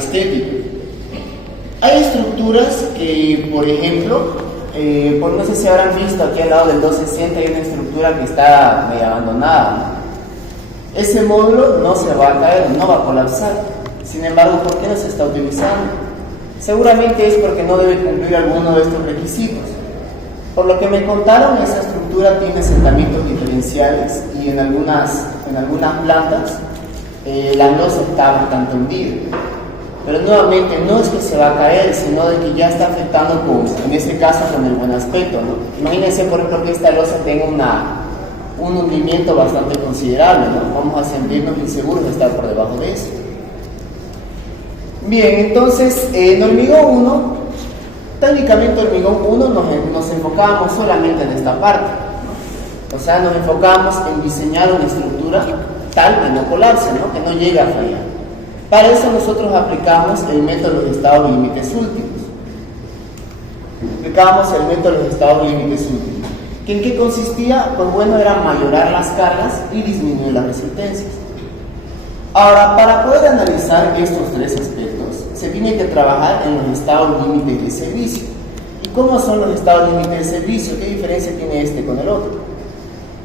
estética. Hay estructuras que, por ejemplo, no sé si habrán visto aquí al lado del 260 hay una estructura que está medio abandonada, ¿no? Ese módulo no se va a caer, no va a colapsar. Sin embargo, ¿por qué no se está utilizando? Seguramente es porque no debe cumplir alguno de estos requisitos. Por lo que me contaron, esa estructura tiene asentamientos diferenciales y en algunas plantas la losa está bastante hundida. Pero nuevamente no es que se va a caer, sino de que ya está afectando, en este caso, con el buen aspecto, ¿no? Imagínense, por ejemplo, que esta losa tenga un hundimiento bastante considerable, ¿no? Vamos a sentirnos inseguros de estar por debajo de eso. Bien, entonces, en hormigón 1, técnicamente hormigón 1 nos enfocábamos solamente en esta parte, ¿no? O sea, nos enfocábamos en diseñar una estructura tal que no colapse, ¿no? Que no llegue a fallar. Para eso nosotros aplicamos el método de estados límites últimos. ¿Que en qué consistía? Pues bueno, era mayorar las cargas y disminuir las resistencias. Ahora, para poder analizar estos tres aspectos, se tiene que trabajar en los estados límites de servicio. ¿Y cómo son los estados límites de servicio? ¿Qué diferencia tiene este con el otro?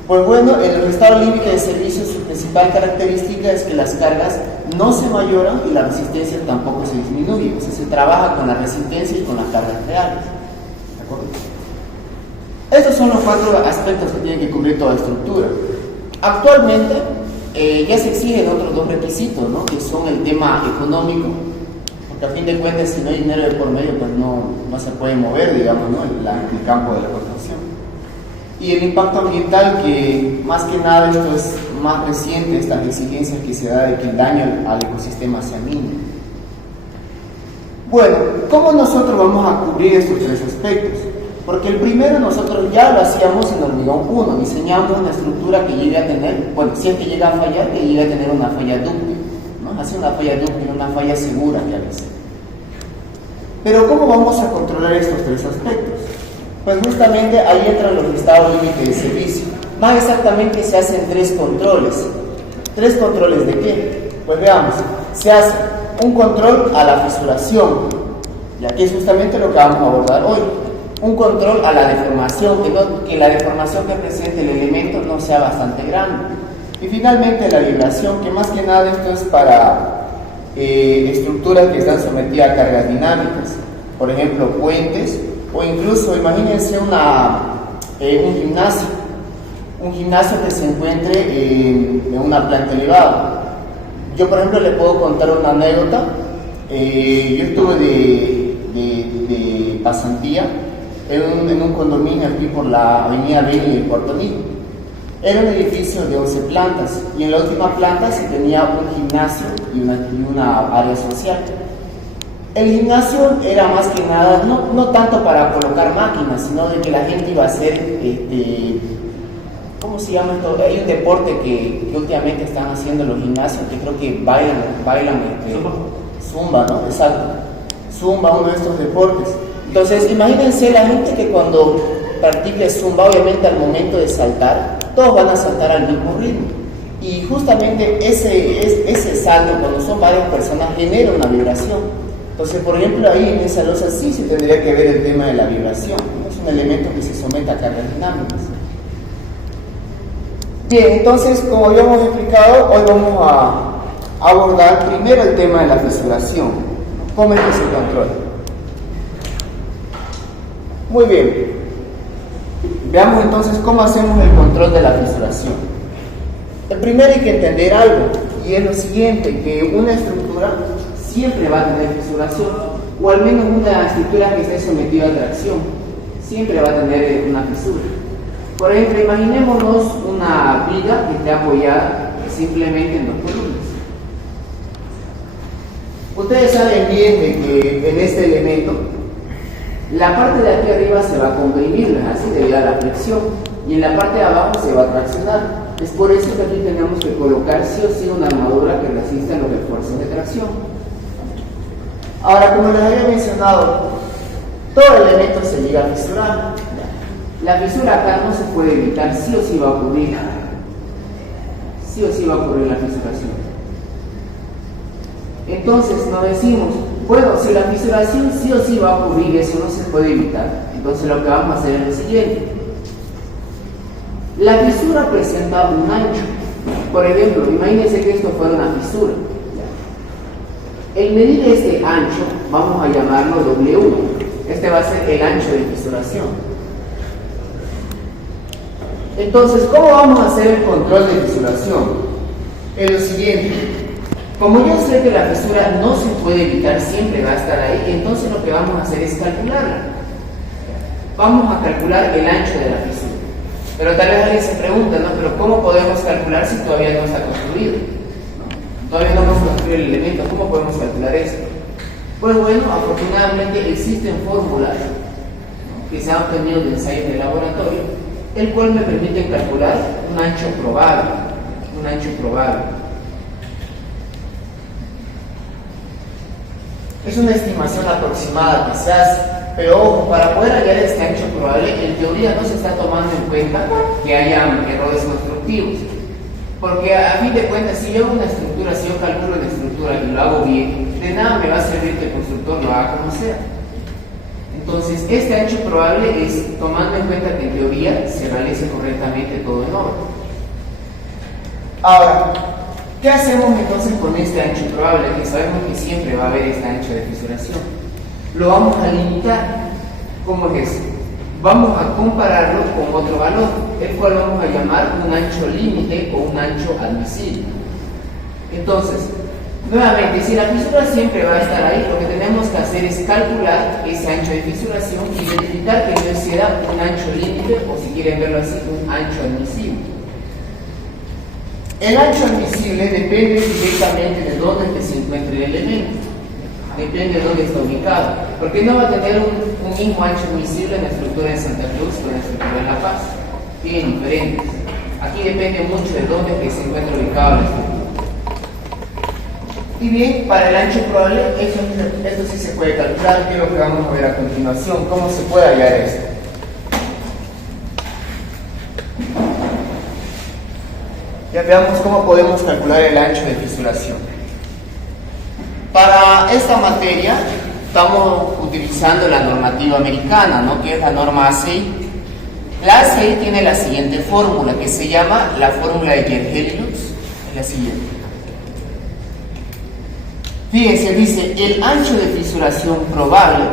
Pues bueno, en los estados límites de servicio su principal característica es que las cargas no se mayoran y la resistencia tampoco se disminuye. O sea, se trabaja con la resistencia y con las cargas reales. ¿De acuerdo? Estos son los 4 aspectos que tiene que cubrir toda estructura. Actualmente ya se exigen otros 2 requisitos, ¿no? Que son el tema económico, porque a fin de cuentas si no hay dinero de por medio, pues no se puede mover, digamos, ¿no? el campo de la construcción. Y el impacto ambiental, que más que nada esto es más reciente, estas exigencias que se da de que el daño al ecosistema sea mínimo. Bueno, ¿cómo nosotros vamos a cubrir estos 3 aspectos? Porque el primero nosotros ya lo hacíamos en hormigón 1, diseñamos una estructura que llegue a tener, bueno, si es que llega a fallar, que llegue a tener una falla dúctil, ¿no? Hace una falla dúctil, una falla segura que avise. Pero ¿cómo vamos a controlar estos 3 aspectos? Pues justamente ahí entran los estados límites de servicio. Más exactamente se hacen 3 controles. ¿3 controles de qué? Pues veamos, se hace un control a la fisuración, y aquí es justamente lo que vamos a abordar hoy. Un control a la deformación, que la deformación que presente el elemento no sea bastante grande. Y finalmente la vibración, que más que nada esto es para estructuras que están sometidas a cargas dinámicas. Por ejemplo, puentes, o incluso imagínense un gimnasio que se encuentre en una planta elevada. Yo, por ejemplo, le puedo contar una anécdota. Yo estuve de pasantía en un condominio aquí por la avenida Beni de Puerto Rico. Era un edificio de 11 plantas y en la última planta se tenía un gimnasio y una área social. El gimnasio era más que nada, no tanto para colocar máquinas, sino de que la gente iba a hacer, ¿cómo se llama esto? Hay un deporte que últimamente están haciendo los gimnasios, que creo que bailan Zumba, ¿no? Exacto. Zumba, uno de estos deportes. Entonces, imagínense la gente que cuando practique Zumba, obviamente al momento de saltar, todos van a saltar al mismo ritmo. Y justamente ese salto, cuando son varias personas, genera una vibración. Entonces, por ejemplo, ahí en esa losa sí se tendría que ver el tema de la vibración, ¿no? Es un elemento que se somete a cargas dinámicas. Bien, entonces, como habíamos explicado, hoy vamos a abordar primero el tema de la fisuración. ¿Cómo es que se controla? Muy bien. Veamos entonces cómo hacemos el control de la fisuración. Primero hay que entender algo, y es lo siguiente, que una estructura siempre va a tener fisuración, o al menos una estructura que esté sometida a tracción, siempre va a tener una fisura. Por ejemplo, imaginémonos una viga que esté apoyada simplemente en 2 columnas. Ustedes saben bien de que en este elemento la parte de aquí arriba se va a comprimir, así debido a la fricción, y en la parte de abajo se va a traccionar. Es por eso que aquí tenemos que colocar sí o sí una armadura que resista los esfuerzos de tracción. Ahora, como les había mencionado, todo elemento se llega a fisurar. La fisura acá no se puede evitar, sí o sí va a ocurrir. Sí o sí va a ocurrir la fisuración. Entonces nos decimos, bueno, si la fisuración sí o sí va a ocurrir, eso no se puede evitar, entonces lo que vamos a hacer es lo siguiente. La fisura presenta un ancho. Por ejemplo, imagínense que esto fuera una fisura. El medir este ancho, vamos a llamarlo W1. Este va a ser el ancho de fisuración. Entonces, ¿cómo vamos a hacer el control de fisuración? Es lo siguiente. Como yo sé que la fisura no se puede evitar, siempre va a estar ahí, entonces lo que vamos a hacer es calcularla. Vamos a calcular el ancho de la fisura. Pero tal vez alguien se pregunta, ¿no? ¿Pero cómo podemos calcular si todavía no está construido? ¿No? Todavía no hemos construido el elemento, ¿cómo podemos calcular esto? Pues bueno, afortunadamente existen fórmulas, ¿no?, que se han obtenido de ensayos de laboratorio, el cual me permite calcular un ancho probable. Un ancho probable. Es una estimación aproximada que se hace, pero ojo, para poder hallar este ancho probable, en teoría no se está tomando en cuenta que haya errores constructivos. Porque a fin de cuentas, si yo hago una estructura, si yo calculo una estructura y lo hago bien, de nada me va a servir que el constructor lo haga como sea. Entonces, este ancho probable es tomando en cuenta que en teoría se realice correctamente todo en orden. Ahora, ¿qué hacemos entonces con este ancho probable? Que sabemos que siempre va a haber este ancho de fisuración. Lo vamos a limitar. ¿Cómo es eso? Vamos a compararlo con otro valor, el cual vamos a llamar un ancho límite o un ancho admisible. Entonces, nuevamente, si la fisura siempre va a estar ahí, lo que tenemos que hacer es calcular ese ancho de fisuración y verificar que no sea un ancho límite, o si quieren verlo así, un ancho admisible. El ancho admisible depende directamente de dónde se encuentre el elemento. Depende de dónde está ubicado. Porque no va a tener un mismo ancho admisible en la estructura de Santa Cruz que en la estructura de La Paz. Tienen diferentes. Aquí depende mucho de dónde se encuentra ubicado la estructura. Y bien, para el ancho probable, esto sí se puede calcular, que es lo que vamos a ver a continuación. ¿Cómo se puede hallar esto? Ya veamos cómo podemos calcular el ancho de fisuración. Para esta materia estamos utilizando la normativa americana, ¿no?, que es la norma ACI. La ACI tiene la siguiente fórmula, que se llama la fórmula de Gerhelius. Es la siguiente. Fíjense, dice el ancho de fisuración probable.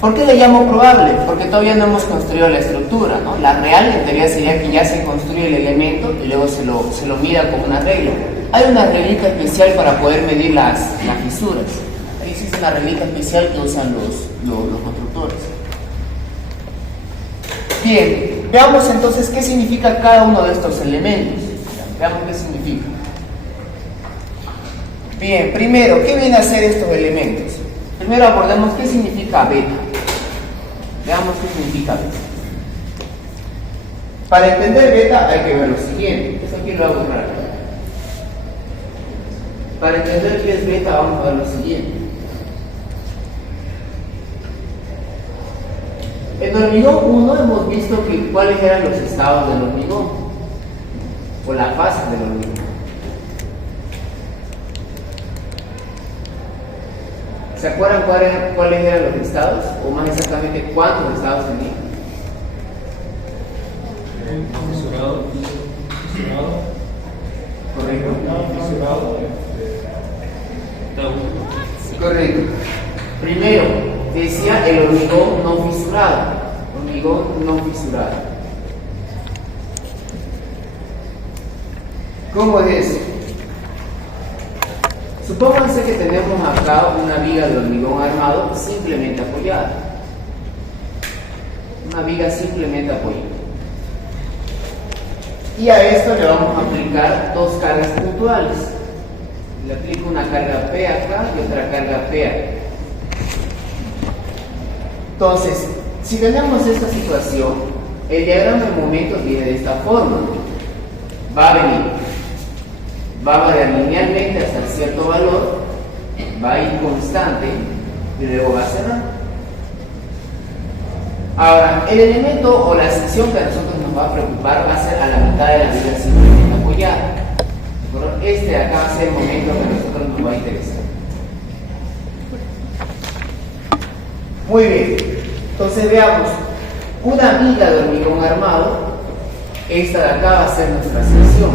¿Por qué le llamo probable? Porque todavía no hemos construido la estructura, ¿no? La real en teoría sería que ya se construye el elemento y luego se lo mida como una regla. Hay una reglita especial para poder medir las fisuras. Ahí existe una reglita especial que usan los constructores. Bien, veamos entonces qué significa cada uno de estos elementos. Veamos qué significa. Bien, primero, ¿qué vienen a ser estos elementos? Primero abordemos qué significa beta. Veamos qué significa beta. Para entender beta hay que ver lo siguiente. Esto aquí lo hago claro. Para entender qué es beta vamos a ver lo siguiente. En hormigón 1 hemos visto cuáles eran los estados del hormigón o la fase del hormigón. ¿Se acuerdan cuáles eran los estados? O más exactamente, ¿cuántos estados tenía? Fisurado. Correcto. Fisurado. Correcto. Primero, decía el hormigón no fisurado. Hormigón no fisurado. ¿Cómo es eso? Supónganse que tenemos acá una viga de hormigón armado simplemente apoyada. Una viga simplemente apoyada. Y a esto le vamos a aplicar dos cargas puntuales. Le aplico una carga P acá y otra carga P acá. Entonces, si tenemos esta situación, el diagrama de momentos viene de esta forma. Va a variar linealmente hasta cierto valor, va a ir constante y luego va a cerrar. Ahora, el elemento o la sección que a nosotros nos va a preocupar va a ser a la mitad de la viga simplemente apoyada. Este de acá va a ser el momento que a nosotros nos va a interesar. Muy bien, entonces veamos, una viga de hormigón armado, esta de acá va a ser nuestra sección,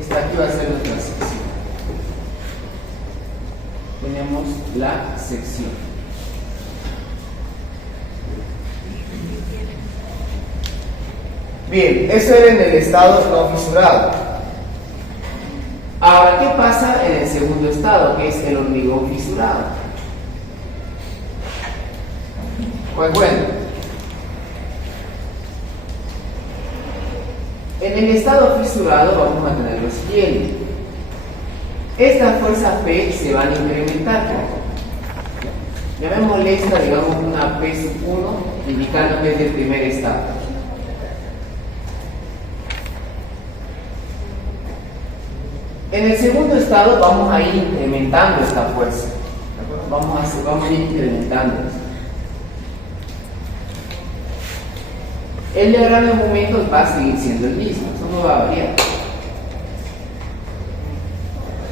esta aquí va a ser nuestra sección, tenemos la sección. Bien, eso era en el estado no fisurado. Ahora, ¿qué pasa en el segundo estado, que es el hormigón fisurado? Pues bueno, en el estado fisurado vamos a tener lo siguiente. Estas fuerzas P se van a incrementar. Llamémosle esta, digamos, una P sub 1, indicando que es del primer estado. En el segundo estado vamos a ir incrementando esta fuerza. Vamos a ir incrementando. El diagrama de momentos va a seguir siendo el mismo, eso no va a variar.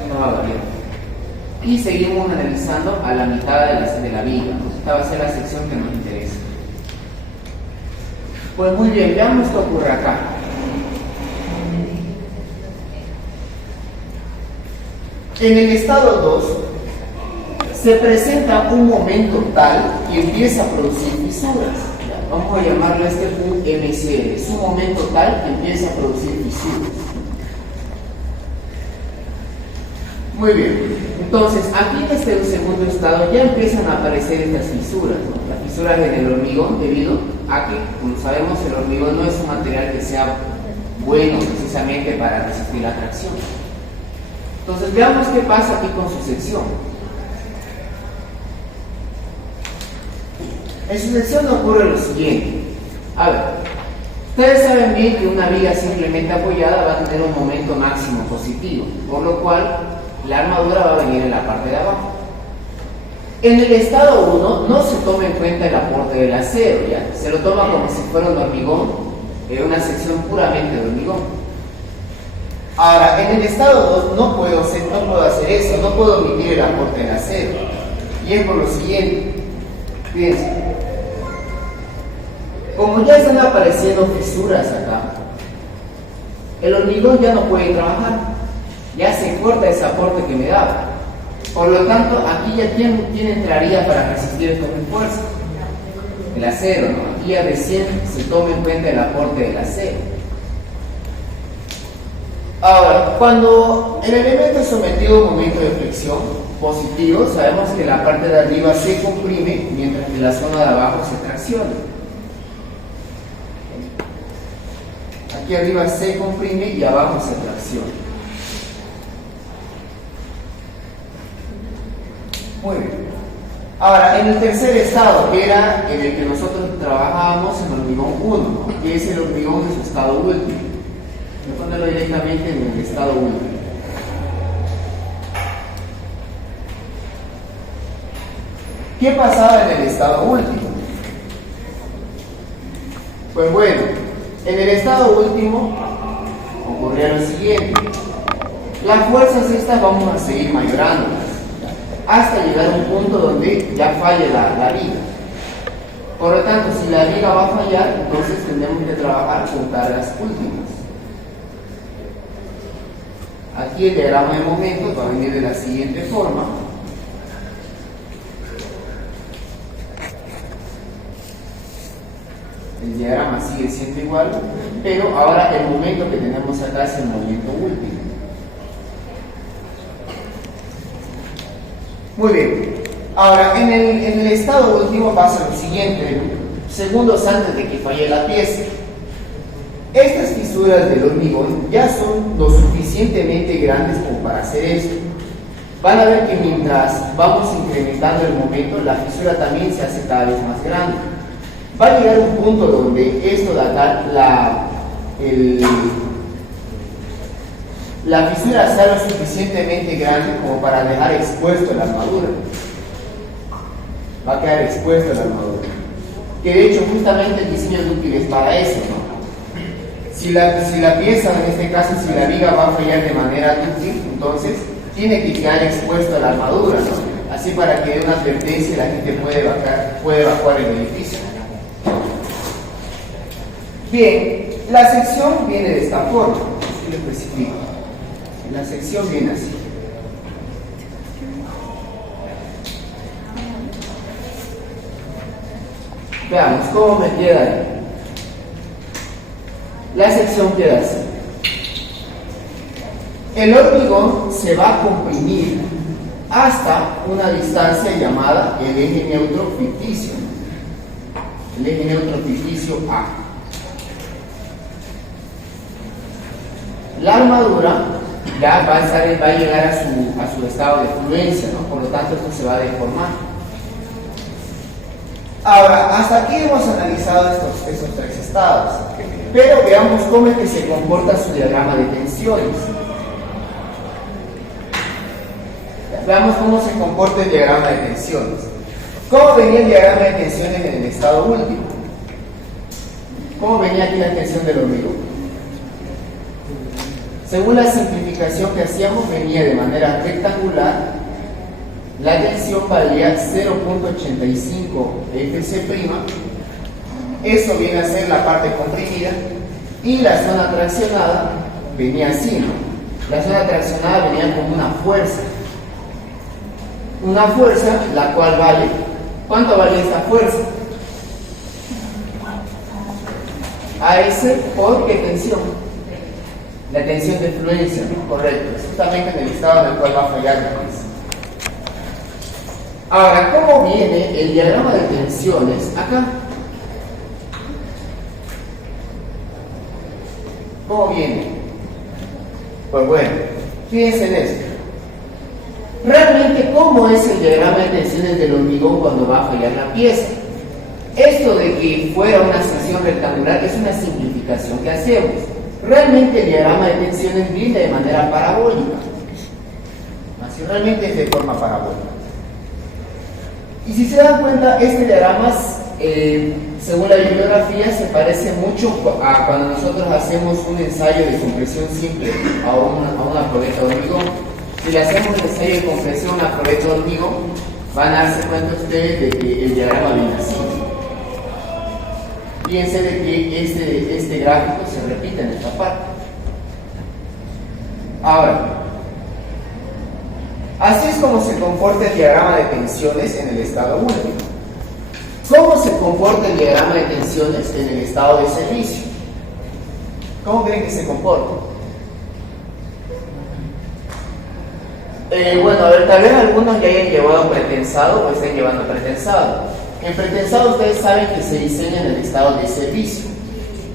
No va a variar. Y seguimos analizando a la mitad de la viga. Esta va a ser la sección que nos interesa. Pues muy bien, veamos qué ocurre acá. En el estado 2 se presenta un momento tal que empieza a producir fisuras. Vamos a llamarlo este punto MCL. Es un momento tal que empieza a producir fisuras. Muy bien. Entonces, aquí en este segundo estado ya empiezan a aparecer estas fisuras, ¿no? Las fisuras en el hormigón, debido a que, como sabemos, el hormigón no es un material que sea bueno precisamente para resistir la tracción. Entonces, veamos qué pasa aquí con su sección. En su sección ocurre lo siguiente. A ver, ustedes saben bien que una viga simplemente apoyada va a tener un momento máximo positivo, por lo cual la armadura va a venir en la parte de abajo. En el estado 1 no se toma en cuenta el aporte del acero, ¿ya? Se lo toma como si fuera un hormigón, una sección puramente de hormigón. Ahora, en el estado 2 no puedo hacer eso, no puedo omitir el aporte del acero. Y es por lo siguiente. Fíjense. Como ya están apareciendo fisuras acá, el hormigón ya no puede trabajar. Ya se corta ese aporte que me daba. Por lo tanto, aquí ya ¿quién entraría para resistir estos refuerzos? El acero, ¿no? Aquí ya recién se toma en cuenta el aporte del acero. Ahora, cuando el elemento es sometido a un momento de flexión positivo, sabemos que la parte de arriba se comprime, mientras que la zona de abajo se tracciona. Aquí arriba se comprime y abajo se tracciona. Muy bien. Ahora, en el tercer estado, que era en el que nosotros trabajábamos en hormigón 1, ¿no? Que es el hormigón de su estado último. Voy a ponerlo directamente en el estado último. ¿Qué pasaba en el estado último? Pues bueno, en el estado último ocurría lo siguiente. Las fuerzas estas vamos a seguir mayorándolas hasta llegar a un punto donde ya falle la viga. Por lo tanto, si la viga va a fallar, entonces tendremos que trabajar con cargas últimas. Aquí el diagrama de momentos va a venir de la siguiente forma. El diagrama sigue siendo igual, pero ahora el momento que tenemos acá es el momento último. Muy bien. Ahora, en el estado último pasa lo siguiente, segundos antes de que falle la pieza. Estas fisuras del hormigón ya son lo suficientemente grandes como para hacer esto. Van a ver que mientras vamos incrementando el momento, la fisura también se hace cada vez más grande. Va a llegar un punto donde esto de acá, la fisura sea lo suficientemente grande como para dejar expuesto la armadura. Va a quedar expuesto la armadura. Que de hecho justamente el diseño es útil es para eso, ¿no? Si la pieza, en este caso, si la viga va a fallar de manera dúctil, entonces tiene que quedar expuesto a la armadura, ¿no? así para que dé una advertencia y la gente puede evacuar el edificio. Bien, la sección viene de esta forma, así lo especifico. La sección viene así. Veamos cómo me queda ahí. La sección queda así. El hormigón se va a comprimir hasta una distancia llamada el eje neutro ficticio. El eje neutro ficticio A. La armadura ya va a llegar a su estado de fluencia, ¿no? Por lo tanto, esto se va a deformar. Ahora, hasta aquí hemos analizado estos tres estados, pero veamos cómo es que se comporta su diagrama de tensiones. Veamos cómo se comporta el diagrama de tensiones. ¿Cómo venía el diagrama de tensiones en el estado último? ¿Cómo venía aquí la tensión del hormigón? Según la simplificación que hacíamos, venía de manera rectangular. La tensión valía 0.85 Fc'. Eso viene a ser la parte comprimida. Y la zona traccionada venía así, ¿no? La zona traccionada venía como una fuerza. Una fuerza la cual vale. ¿Cuánto vale esta fuerza? AS por qué tensión. La tensión de fluencia, ¿no? Correcto. Es justamente en el estado en el cual va a fallar la fuerza. Ahora, ¿cómo viene el diagrama de tensiones acá? ¿Cómo viene? Pues bueno, fíjense en esto. Realmente, ¿cómo es el diagrama de tensiones del hormigón cuando va a fallar la pieza? Esto de que fuera una sección rectangular es una simplificación que hacemos. Realmente el diagrama de tensiones viene de manera parabólica. Así realmente es de forma parabólica. Y si se dan cuenta, este diagrama, según la bibliografía, se parece mucho a cuando nosotros hacemos un ensayo de compresión simple a una probeta de hormigón. Si le hacemos un ensayo de compresión a una probeta de hormigón, van a darse cuenta ustedes de que el diagrama viene así. Fíjense de que este gráfico se repite en esta parte. Ahora, así es como se comporta el diagrama de tensiones en el estado último. ¿Cómo se comporta el diagrama de tensiones en el estado de servicio? ¿Cómo creen que se comporta? Bueno, a ver, tal vez algunos ya hayan llevado pretensado o estén llevando pretensado. En pretensado ustedes saben que se diseña en el estado de servicio.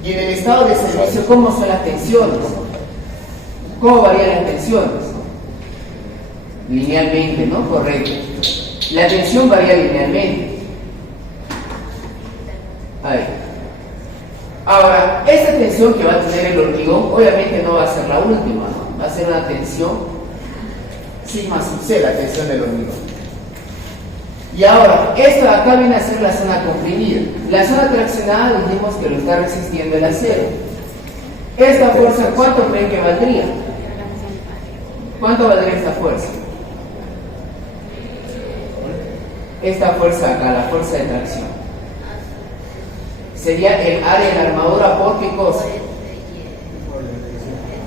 Y en el estado de servicio, ¿cómo son las tensiones? ¿Cómo varían las tensiones? Linealmente, ¿no? Correcto. La tensión varía linealmente. Ahí. Ahora, esta tensión que va a tener el hormigón, obviamente no va a ser la última, ¿no? Va a ser una tensión sigma sub c, la tensión del hormigón. Y ahora, esto de acá viene a ser la zona comprimida. La zona traccionada dijimos que lo está resistiendo el acero. Esta fuerza, ¿cuánto creen que valdría? ¿Cuánto valdría esta fuerza? Esta fuerza acá, la fuerza de tracción, sería el área de la armadura por qué cosa.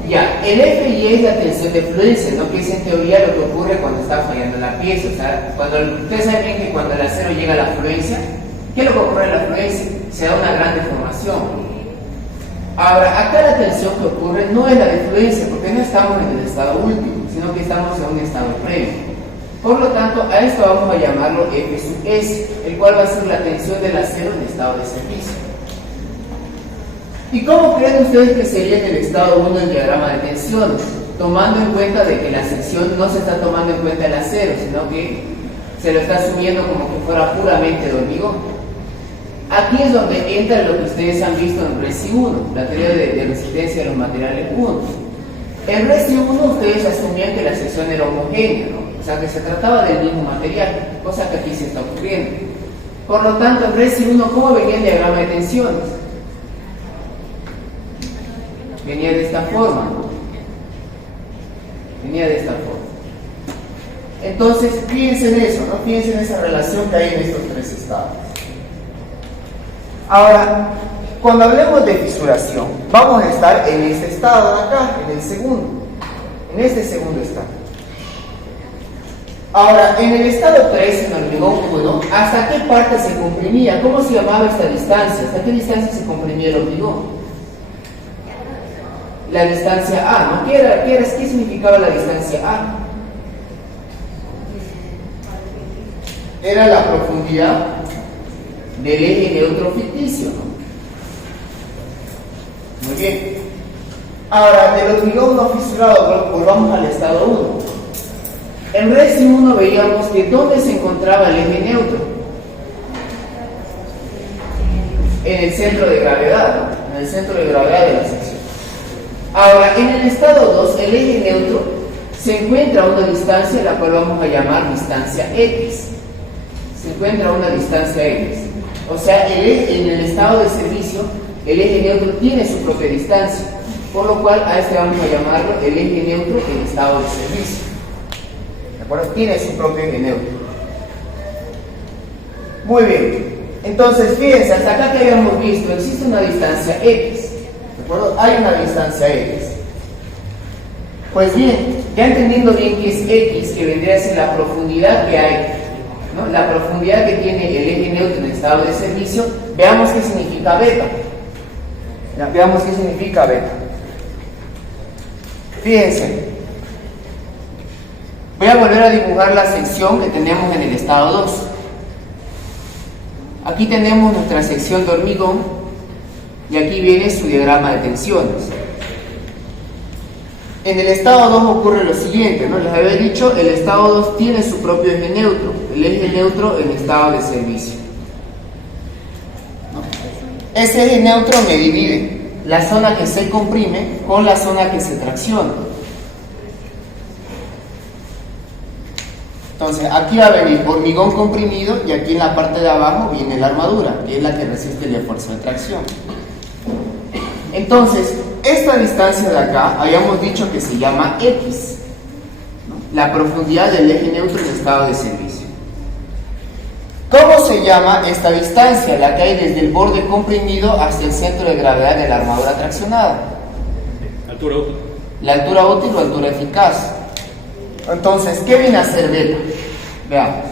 Ya, el FI es la tensión de fluencia, ¿no? Que es en teoría lo que ocurre cuando está fallando la pieza. O sea, ustedes saben bien que cuando el acero llega a la fluencia, ¿qué es lo que ocurre en la fluencia? Se da una gran deformación. Ahora, acá la tensión que ocurre no es la de fluencia, porque no estamos en el estado último, sino que estamos en un estado previo. Por lo tanto, a esto vamos a llamarlo F sub S, el cual va a ser la tensión del acero en estado de servicio. ¿Y cómo creen ustedes que sería en el estado 1 el diagrama de tensiones? Tomando en cuenta de que la sección no se está tomando en cuenta el acero, sino que se lo está asumiendo como que fuera puramente de hormigón. Aquí es donde entra lo que ustedes han visto en RESI 1, la teoría de resistencia de los materiales 1. En RESI 1 ustedes asumían que la sección era homogénea, ¿no? O sea, que se trataba del mismo material, cosa que aquí se está ocurriendo. Por lo tanto, en RESI 1, ¿cómo venía el diagrama de tensiones? Venía de esta forma, ¿no? Venía de esta forma. Entonces, fíjense en eso, ¿no? Fíjense en esa relación que hay en estos tres estados. Ahora, cuando hablemos de fisuración, vamos a estar en este estado de acá, en el segundo, en este segundo estado. Ahora, en el estado 3, en el hormigón 1, ¿hasta qué parte se comprimía? ¿Cómo se llamaba esta distancia? ¿Hasta qué distancia se comprimía el hormigón? La distancia A, ¿no? ¿Qué significaba la distancia A? Era la profundidad del eje neutro ficticio, ¿no? Muy bien. Ahora, del hormigón no fisurado, volvamos al estado 1. En Resi 1 veíamos que ¿dónde se encontraba el eje neutro? En el centro de gravedad, ¿no? En el centro de gravedad de la sección. Ahora, en el estado 2, el eje neutro se encuentra a una distancia, la cual vamos a llamar distancia X. Se encuentra a una distancia X. O sea, en el estado de servicio, el eje neutro tiene su propia distancia, por lo cual a este vamos a llamarlo el eje neutro en estado de servicio. ¿De acuerdo? Tiene su propio eje neutro. Muy bien. Entonces, fíjense, hasta acá que habíamos visto, existe una distancia X. ¿De acuerdo? Hay una distancia X. Pues bien, ya entendiendo bien qué es X, que vendría a ser la profundidad que hay, ¿no? La profundidad que tiene el eje neutro en estado de servicio, veamos qué significa beta. Ya, veamos qué significa beta. Fíjense, voy a volver a dibujar la sección que tenemos en el estado 2. Aquí tenemos nuestra sección de hormigón y aquí viene su diagrama de tensiones. En el estado 2 ocurre lo siguiente, ¿no? Les había dicho, el estado 2 tiene su propio eje neutro, el eje neutro en estado de servicio, ¿no? Ese eje neutro me divide la zona que se comprime con la zona que se tracciona. Entonces, aquí va a venir hormigón comprimido y aquí en la parte de abajo viene la armadura, que es la que resiste el esfuerzo de tracción. Entonces, esta distancia de acá, habíamos dicho que se llama X, ¿no? La profundidad del eje neutro en estado de servicio. ¿Cómo se llama esta distancia? La que hay desde el borde comprimido hasta el centro de gravedad de la armadura traccionada. Altura útil. La altura útil o altura eficaz. Entonces, ¿qué viene a ser beta? Veamos.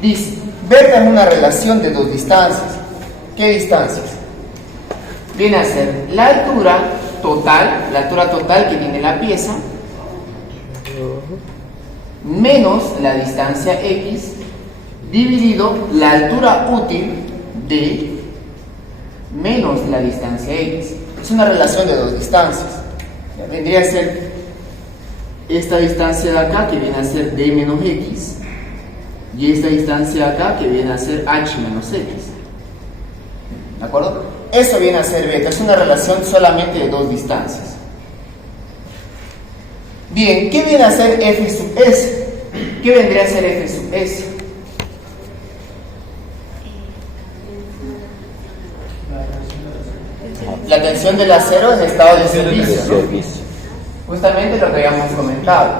Dice, beta es una relación de dos distancias. ¿Qué distancias? Viene a ser la altura total que tiene la pieza, menos la distancia X, dividido la altura útil D menos la distancia X. Es una relación de dos distancias. Ya vendría a ser esta distancia de acá, que viene a ser D menos X, y esta distancia de acá, que viene a ser H menos X. ¿De acuerdo? Eso viene a ser beta, es una relación solamente de dos distancias. Bien, ¿qué viene a ser F sub S? ¿Qué vendría a ser F sub S? La tensión del acero en estado de servicio, ¿no? Justamente lo que habíamos comentado.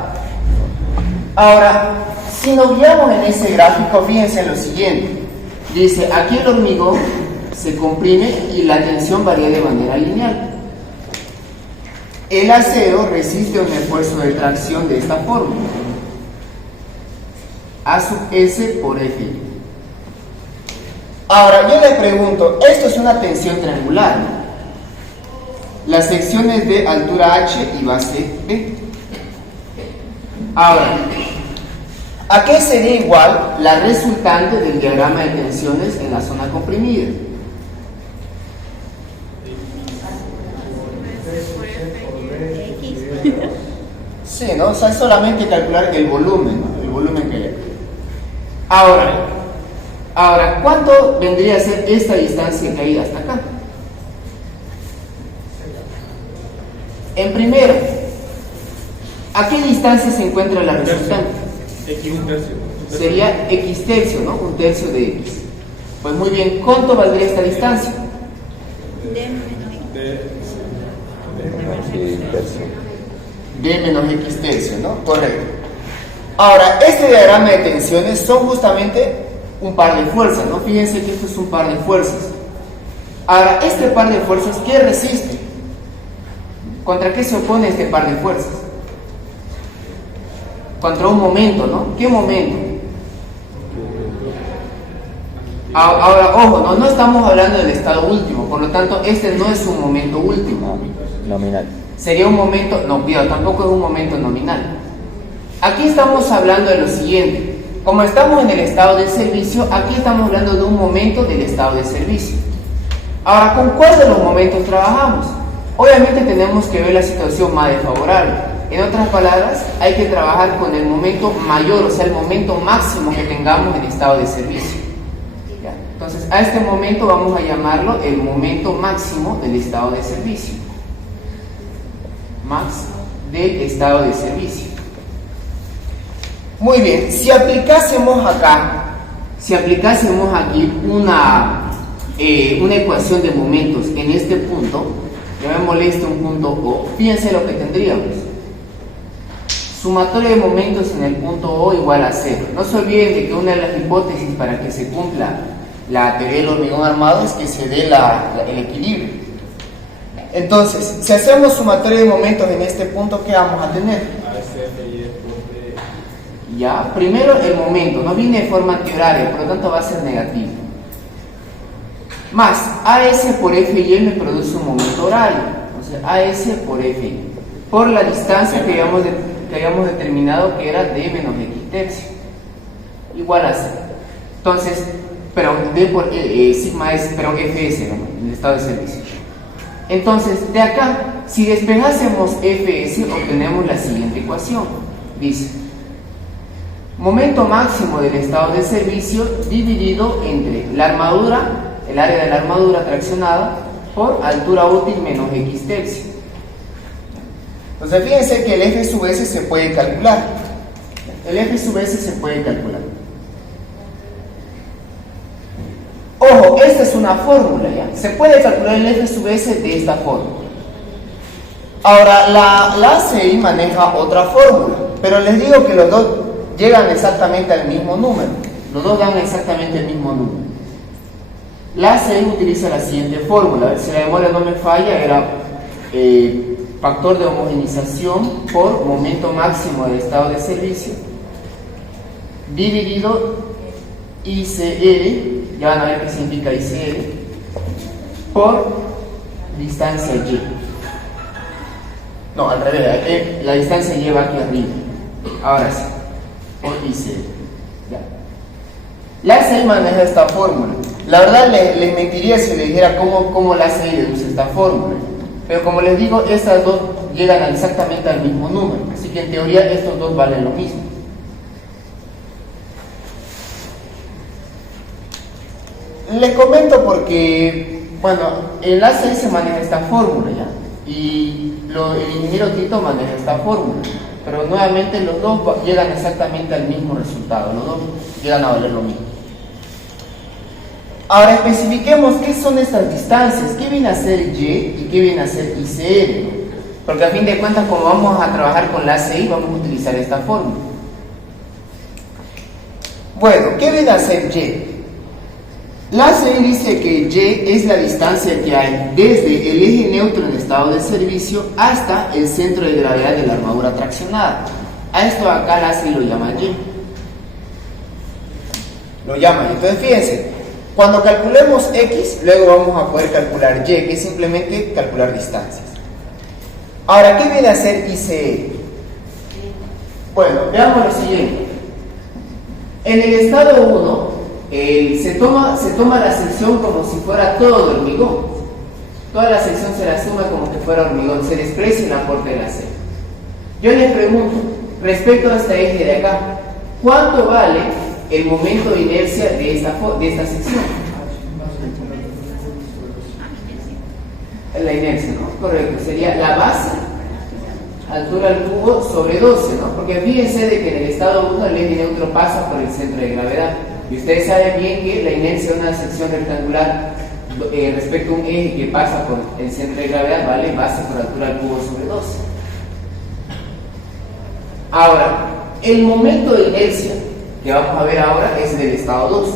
Ahora, si nos guiamos en ese gráfico, fíjense en lo siguiente. Dice, aquí el hormigón se comprime y la tensión varía de manera lineal. El acero resiste un esfuerzo de tracción de esta forma. A sub S por F. Ahora, yo le pregunto, esto es una tensión triangular, ¿no? Las secciones de altura H y base B. Ahora, ¿a qué sería igual la resultante del diagrama de tensiones en la zona comprimida? Sí, ¿no? O sea, es solamente calcular el volumen, ¿no? El volumen que hay. Ahora, ¿cuánto vendría a ser esta distancia que hay hasta acá? En primero, ¿a qué distancia se encuentra la resultante? X un tercio. Sería X tercio, ¿no? Un tercio de X. Pues muy bien, ¿cuánto valdría esta distancia? D menos X tercio, ¿no? Correcto. Ahora, este diagrama de tensiones son justamente un par de fuerzas, ¿no? Fíjense que esto es un par de fuerzas. Ahora, este par de fuerzas, ¿qué resiste? ¿Contra qué se opone este par de fuerzas? Contra un momento, ¿no? ¿Qué momento? Ahora, ojo, no estamos hablando del estado último, por lo tanto, este no es un momento último. Nominal. Sería un momento, no, cuidado, tampoco es un momento nominal. Aquí estamos hablando de lo siguiente. Como estamos en el estado de servicio, aquí estamos hablando de un momento del estado de servicio. Ahora, ¿con cuál de los momentos trabajamos? Obviamente tenemos que ver la situación más desfavorable. En otras palabras, hay que trabajar con el momento mayor, o sea, el momento máximo que tengamos en estado de servicio. ¿Ya? Entonces, a este momento vamos a llamarlo el momento máximo del estado de servicio. Max del estado de servicio. Muy bien, si aplicásemos aquí una ecuación de momentos en este punto, llamémosle un punto O, fíjense lo que tendríamos. Sumatoria de momentos en el punto O igual a 0. No se olviden de que una de las hipótesis para que se cumpla la teoría del hormigón armado es que se dé el equilibrio. Entonces, si hacemos sumatoria de momentos en este punto, ¿qué vamos a tener? Ya, primero el momento, no viene de forma antihoraria, por lo tanto va a ser negativo. Más, AS por FY me produce un momento horario, o sea, AS por FY, por la distancia que habíamos determinado que era D menos X tercio, igual a 0. Entonces, pero D por sigma es, pero FS, ¿no? En el estado de servicio. Entonces, de acá, si despejásemos Fs, obtenemos la siguiente ecuación. Dice, momento máximo del estado de servicio dividido entre la armadura, el área de la armadura traccionada, por altura útil menos X tercio. Entonces, fíjense que el F sub S se puede calcular. El F sub S se puede calcular. Ojo, esta es una fórmula, ¿ya? Se puede calcular el F sub S de esta forma. Ahora, la ACI maneja otra fórmula, pero les digo que los dos llegan exactamente al mismo número. Los dos dan exactamente el mismo número. La ACI utiliza la siguiente fórmula. Si la memoria no me falla, era factor de homogenización por momento máximo del estado de servicio dividido ICR, ya van a ver qué significa ICR, por distancia Y. No, al revés, la distancia Y va aquí arriba. Ahora sí, por ICR. Ya. La ACI maneja esta fórmula. La verdad les mentiría si les dijera cómo la ACI deduce esta fórmula. Pero como les digo, estas dos llegan exactamente al mismo número. Así que en teoría estos dos valen lo mismo. Les comento porque, bueno, el ACI se maneja esta fórmula ya. Y el ingeniero Tito maneja esta fórmula. Pero nuevamente los dos llegan exactamente al mismo resultado. Los dos llegan a valer lo mismo. Ahora especifiquemos qué son estas distancias, qué viene a ser Y y qué viene a ser ICR, ¿no? Porque a fin de cuentas, como vamos a trabajar con la ACI, vamos a utilizar esta fórmula. Bueno, ¿qué viene a ser Y? La ACI dice que Y es la distancia que hay desde el eje neutro en estado de servicio hasta el centro de gravedad de la armadura traccionada. A esto acá la ACI lo llama Y. Lo llama Y. Entonces fíjense. Cuando calculemos X, luego vamos a poder calcular Y, que es simplemente calcular distancias. Ahora, ¿qué viene a ser ICR? Bueno, veamos lo siguiente. En el estado 1, se toma la sección como si fuera todo de hormigón. Toda la sección se la suma como que fuera hormigón, se desprecia el aporte de la C. Yo les pregunto, respecto a este eje de acá, ¿cuánto vale el momento de inercia de esta sección? La inercia, ¿no? Correcto, sería la base, altura al cubo sobre 12, ¿no? Porque fíjense de que en el estado 1 el eje neutro pasa por el centro de gravedad. Y ustedes saben bien que la inercia de una sección rectangular respecto a un eje que pasa por el centro de gravedad vale base por altura al cubo sobre 12. Ahora, El momento de inercia que vamos a ver ahora es del estado 2.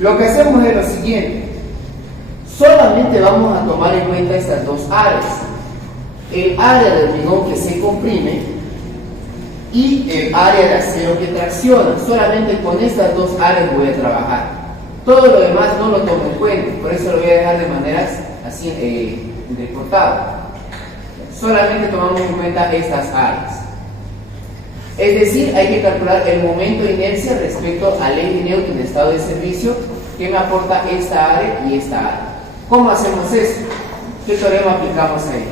Lo que hacemos es lo siguiente. Solamente vamos a tomar en cuenta estas dos áreas. El área de hormigón que se comprime y el área de acero que tracciona. Solamente con estas dos áreas voy a trabajar. Todo lo demás no lo tomo en cuenta. Por eso lo voy a dejar de maneras así recortadas. Solamente tomamos en cuenta estas áreas. Es decir, hay que calcular el momento de inercia respecto a ley de Newton de estado de servicio que me aporta esta área y esta área. ¿Cómo hacemos eso? ¿Qué teorema aplicamos ahí?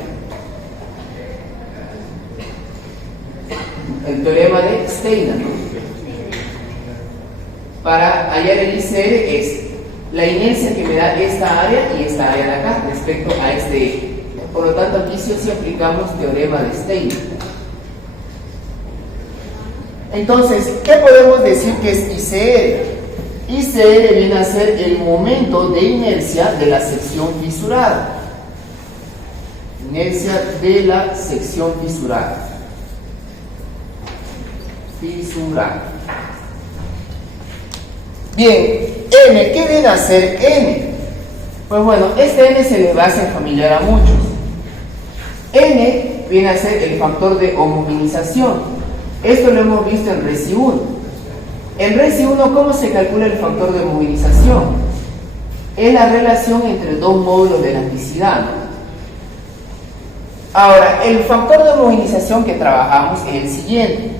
El teorema de Steiner. Para hallar el ICR es la inercia que me da esta área y esta área de acá respecto a este eje. Por lo tanto, aquí sí o sí aplicamos teorema de Steiner. Entonces, ¿qué podemos decir que es ICR? ICR viene a ser el momento de inercia de la sección fisurada. Inercia de la sección fisurada. Bien, N, ¿qué viene a ser N? Pues bueno, este N se le va a hacer familiar a muchos. N viene a ser el factor de homogenización. Esto lo hemos visto en Resi 1. En Resi 1, ¿cómo se calcula el factor de homogenización? Es la relación entre dos módulos de elasticidad, ¿no? Ahora, el factor de homogenización que trabajamos es el siguiente.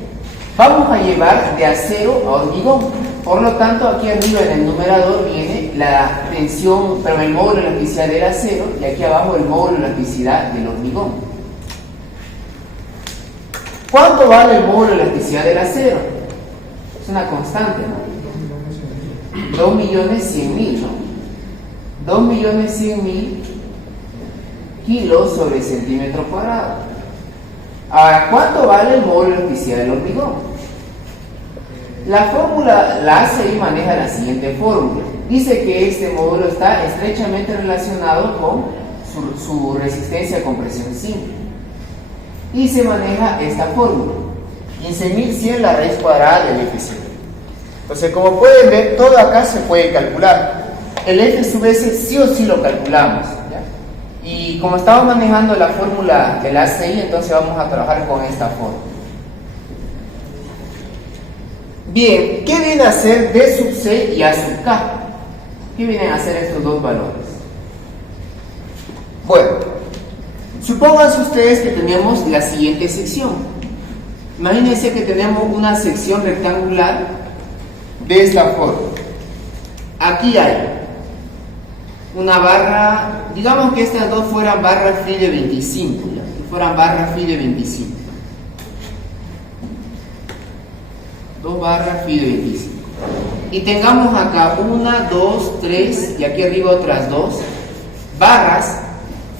Vamos a llevar de acero a hormigón. Por lo tanto, aquí arriba en el numerador viene la tensión, pero el módulo de elasticidad del acero, y aquí abajo el módulo de elasticidad del hormigón. ¿Cuánto vale el módulo de elasticidad del acero? Es una constante, ¿no? 2.100.000, ¿no? 2.100.000 kilos sobre centímetro cuadrado. Ahora, ¿cuánto vale el módulo de elasticidad del hormigón? La fórmula, la ACI maneja la siguiente fórmula. Dice que este módulo está estrechamente relacionado con su resistencia a compresión simple. Y se maneja esta fórmula. 15.100 la raíz cuadrada del F0. Entonces, como pueden ver, todo acá se puede calcular. El F sub S sí o sí lo calculamos, ¿ya? Y como estamos manejando la fórmula del ACI, entonces vamos a trabajar con esta fórmula. Bien, ¿qué viene a ser D sub C y A sub K? ¿Qué vienen a hacer estos dos valores? Bueno, supónganse ustedes que tenemos la siguiente sección. Imagínense que tenemos una sección rectangular de esta forma. Aquí hay una barra, digamos que estas dos fueran barra phi de 25, ¿ya? Que fueran barra phi de 25. Dos barras phi de 25. Y tengamos acá 1, 2, 3 y aquí arriba otras dos barras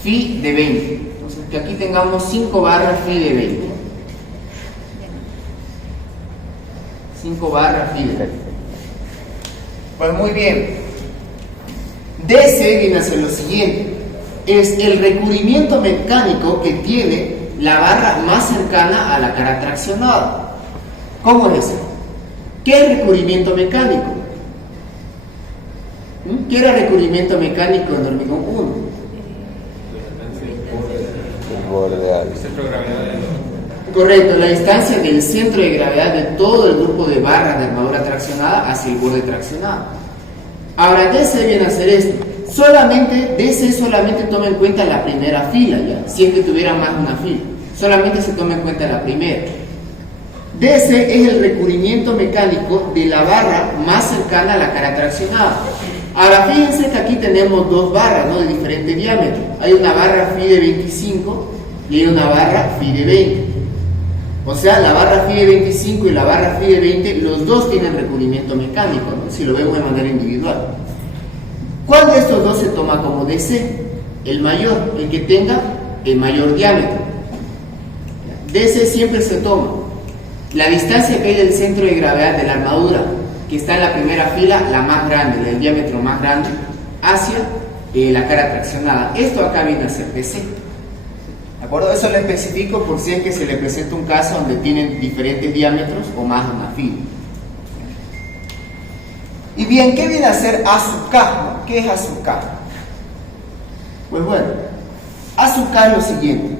phi de 20. Entonces que aquí tengamos 5 barras phi de 20. 5 barras phi de 20. Pues muy bien. DC viene a ser lo siguiente. Es el recubrimiento mecánico que tiene la barra más cercana a la cara traccionada. ¿Cómo es eso? ¿Qué es recubrimiento mecánico? ¿Qué era recubrimiento mecánico en hormigón 1? El centro de gravedad. Correcto, la distancia del centro de gravedad de todo el grupo de barras de armadura traccionada hacia el borde traccionado. Ahora, DC viene a hacer esto. DC solamente toma en cuenta la primera fila, ¿ya? Si es que tuviera más de una fila. Solamente se toma en cuenta la primera. DC es el recubrimiento mecánico de la barra más cercana a la cara traccionada. Ahora fíjense que aquí tenemos dos barras, ¿no? De diferente diámetro. Hay una barra phi de 25 y hay una barra phi de 20. O sea, la barra phi de 25 y la barra phi de 20, los dos tienen recubrimiento mecánico, ¿no? Si lo vemos de manera individual. ¿Cuál de estos dos se toma como DC? El mayor, el que tenga el mayor diámetro. DC siempre se toma la distancia que hay del centro de gravedad de la armadura, que está en la primera fila, la más grande, el diámetro más grande, hacia la cara traccionada. Esto acá viene a ser DC. ¿De acuerdo? Eso lo especifico por si es que se le presenta un caso donde tienen diferentes diámetros o más de una fila. Y bien, ¿qué viene a ser azúcar? ¿Qué es azúcar? Pues bueno, azúcar es lo siguiente.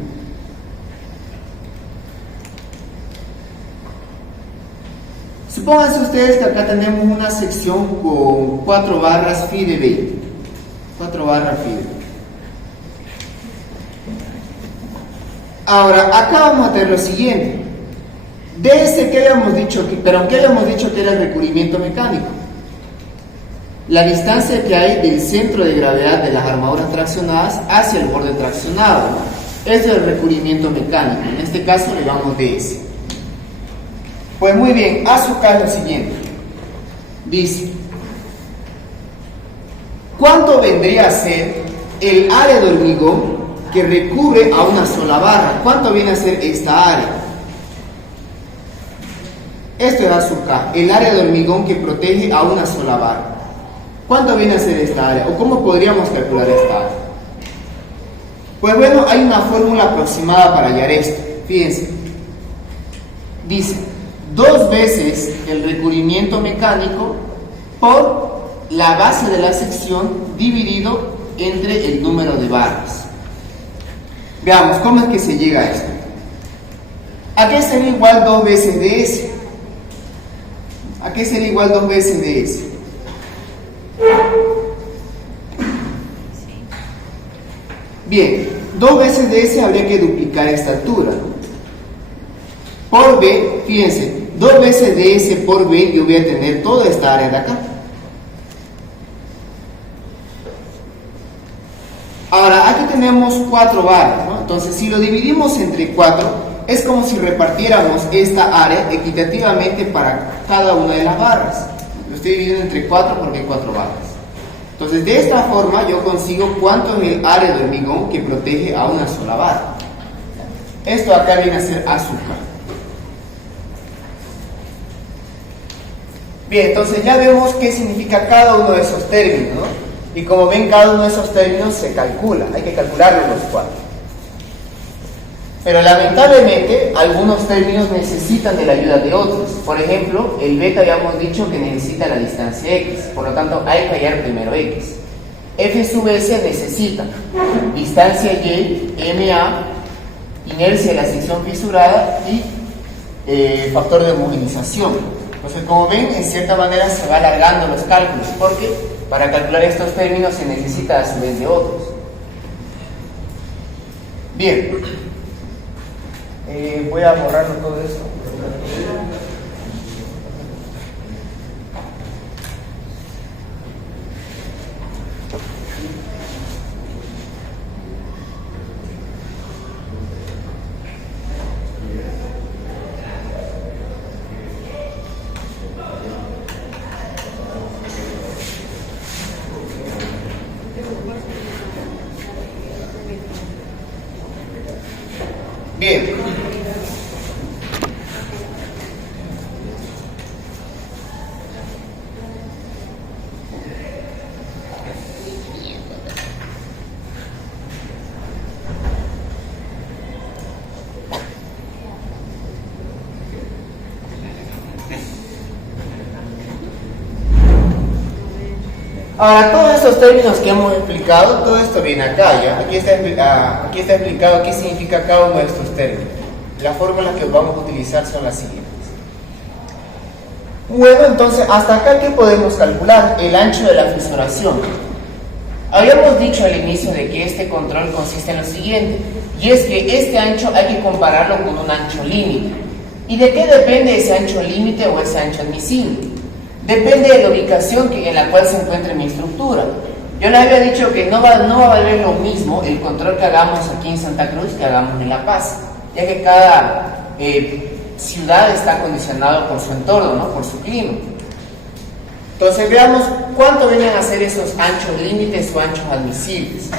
Supónganse ustedes que acá tenemos una sección con 4 barras phi de 20. 4 barras phi de 20. Ahora, acá vamos a tener lo siguiente. De que habíamos dicho ¿qué habíamos dicho que era el recubrimiento mecánico? La distancia que hay del centro de gravedad de las armaduras traccionadas hacia el borde traccionado. Esto es el recubrimiento mecánico. En este caso le llamamos DS. Pues muy bien, azúcar es lo siguiente. Dice, ¿cuánto vendría a ser el área de hormigón que recubre a una sola barra? ¿Cuánto viene a ser esta área? Esto es azúcar, el área de hormigón que protege a una sola barra. ¿Cuánto viene a ser esta área? ¿O cómo podríamos calcular esta área? Pues bueno, hay una fórmula aproximada para hallar esto. Fíjense. Dice, 2 veces el recubrimiento mecánico por la base de la sección dividido entre el número de barras. Veamos, ¿cómo es que se llega a esto? ¿A qué sería igual 2 veces de S? ¿A qué sería igual 2 veces de S? Bien, 2 veces de S habría que duplicar esta altura. Por B, fíjense, 2 veces de S por B yo voy a tener toda esta área de acá. Ahora, aquí tenemos 4 barras, ¿no? Entonces, si lo dividimos entre 4, es como si repartiéramos esta área equitativamente para cada una de las barras. Lo estoy dividiendo entre 4 porque hay 4 barras. Entonces, de esta forma yo consigo cuánto es el área de hormigón que protege a una sola barra. Esto acá viene a ser azúcar. Bien, entonces ya vemos qué significa cada uno de esos términos, ¿no? Y como ven, cada uno de esos términos se calcula, hay que calcularlos los 4. Pero lamentablemente, algunos términos necesitan de la ayuda de otros. Por ejemplo, el beta habíamos dicho que necesita la distancia x, por lo tanto hay que hallar primero x. F sub s necesita distancia y, MA, inercia de la sección fisurada y factor de homogenización. Entonces, como ven, en cierta manera se va alargando los cálculos, porque para calcular estos términos se necesita a su vez de otros. Bien, voy a borrarlo todo esto. Bien. Ahora, todos estos términos que hemos explicado, todo esto viene acá, ¿ya? Aquí está explicado qué significa cada uno de estos términos. Las fórmulas que vamos a utilizar son las siguientes. Bueno, entonces, hasta acá, ¿qué podemos calcular? El ancho de la fisuración. Habíamos dicho al inicio de que este control consiste en lo siguiente, y es que este ancho hay que compararlo con un ancho límite. ¿Y de qué depende ese ancho límite o ese ancho admisible? Depende de la ubicación en la cual se encuentre mi estructura. Yo les había dicho que no va a valer lo mismo el control que hagamos aquí en Santa Cruz que hagamos en La Paz, ya que cada ciudad está condicionado por su entorno, ¿no? Por su clima. Entonces veamos cuánto vienen a ser esos anchos límites o anchos admisibles.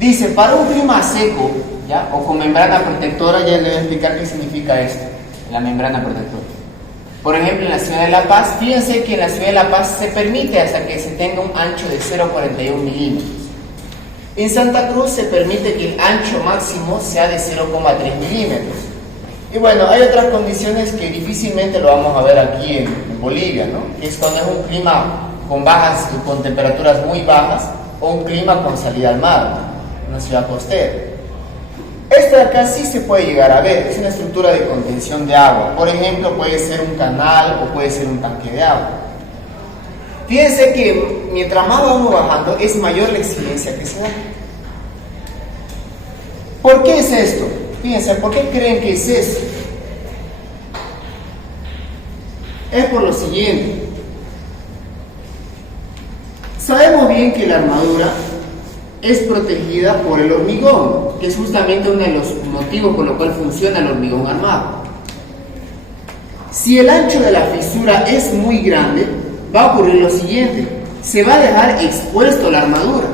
Dice, para un clima seco, ¿ya? O con membrana protectora, ya les voy a explicar qué significa esto, la membrana protectora. Por ejemplo, en la ciudad de La Paz, fíjense que en la ciudad de La Paz se permite hasta que se tenga un ancho de 0,41 milímetros. En Santa Cruz se permite que el ancho máximo sea de 0,3 milímetros. Y bueno, hay otras condiciones que difícilmente lo vamos a ver aquí en Bolivia, ¿no? Es cuando es un clima con temperaturas muy bajas o un clima con salida al mar, una ciudad costera. Esto de acá sí se puede llegar a ver, es una estructura de contención de agua. Por ejemplo, puede ser un canal o puede ser un tanque de agua. Fíjense que mientras más vamos bajando, es mayor la exigencia que se da. ¿Por qué es esto? Fíjense, ¿por qué creen que es eso? Es por lo siguiente. Sabemos bien que la armadura es protegida por el hormigón, que es justamente uno de los motivos por los cuales funciona el hormigón armado. Si el ancho de la fisura es muy grande, va a ocurrir lo siguiente: se va a dejar expuesto la armadura.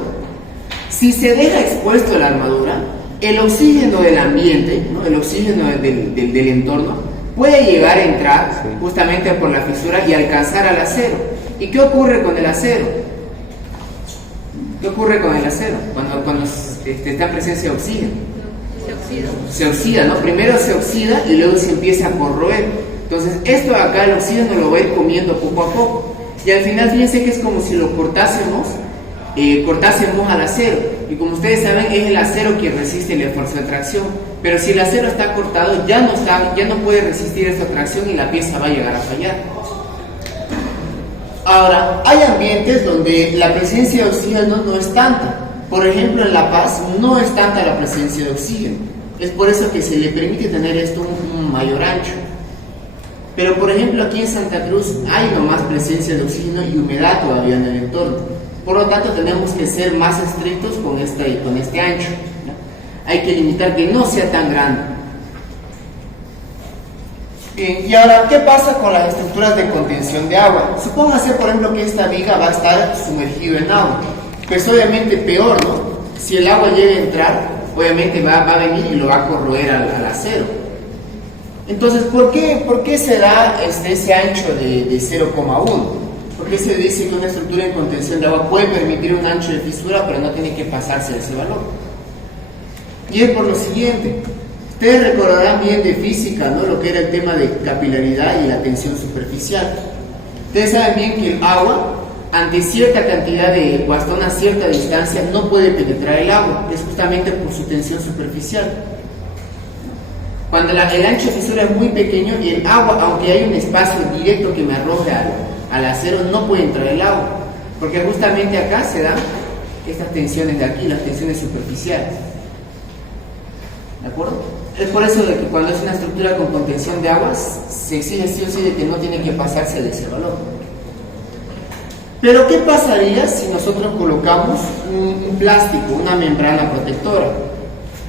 Si se deja expuesto la armadura, el oxígeno del ambiente, ¿no? El oxígeno del entorno, puede llegar a entrar justamente por la fisura y alcanzar al acero. ¿Y qué ocurre con el acero? ¿Qué ocurre con el acero cuando está en presencia de oxígeno? Se oxida, ¿no? Primero se oxida y luego se empieza a corroer. Entonces, esto de acá, el oxígeno lo va a ir comiendo poco a poco. Y al final, fíjense que es como si lo cortásemos al acero. Y como ustedes saben, es el acero quien resiste el esfuerzo de tracción. Pero si el acero está cortado, ya no puede resistir esta tracción y la pieza va a llegar a fallar. Ahora, hay ambientes donde la presencia de oxígeno no es tanta. Por ejemplo, en La Paz no es tanta la presencia de oxígeno. Es por eso que se le permite tener esto un mayor ancho. Pero por ejemplo, aquí en Santa Cruz hay nomás presencia de oxígeno y humedad todavía en el entorno. Por lo tanto, tenemos que ser más estrictos con este ancho, ¿no? Hay que limitar que no sea tan grande. Bien, y ahora, ¿qué pasa con las estructuras de contención de agua? Supóngase, por ejemplo, que esta viga va a estar sumergido en agua. Pues obviamente peor, ¿no? Si el agua llega a entrar, obviamente va a venir y lo va a corroer al acero. Entonces, ¿por qué se da ese ancho de 0,1? ¿Por qué se dice que una estructura en contención de agua puede permitir un ancho de fisura, pero no tiene que pasarse de ese valor? Y es por lo siguiente. Ustedes recordarán bien de física, ¿no? Lo que era el tema de capilaridad y la tensión superficial. Ustedes saben bien que el agua, ante cierta cantidad o hasta una cierta distancia, no puede penetrar el agua. Es justamente por su tensión superficial. Cuando el ancho de fisura es muy pequeño, y el agua, aunque hay un espacio directo que me arroje al acero, no puede entrar el agua, porque justamente acá se dan estas tensiones de aquí, las tensiones superficiales. ¿De acuerdo? Es por eso de que cuando es una estructura con contención de aguas, se exige sí o sí de que no tiene que pasarse de ese valor. Pero ¿qué pasaría si nosotros colocamos un plástico, una membrana protectora?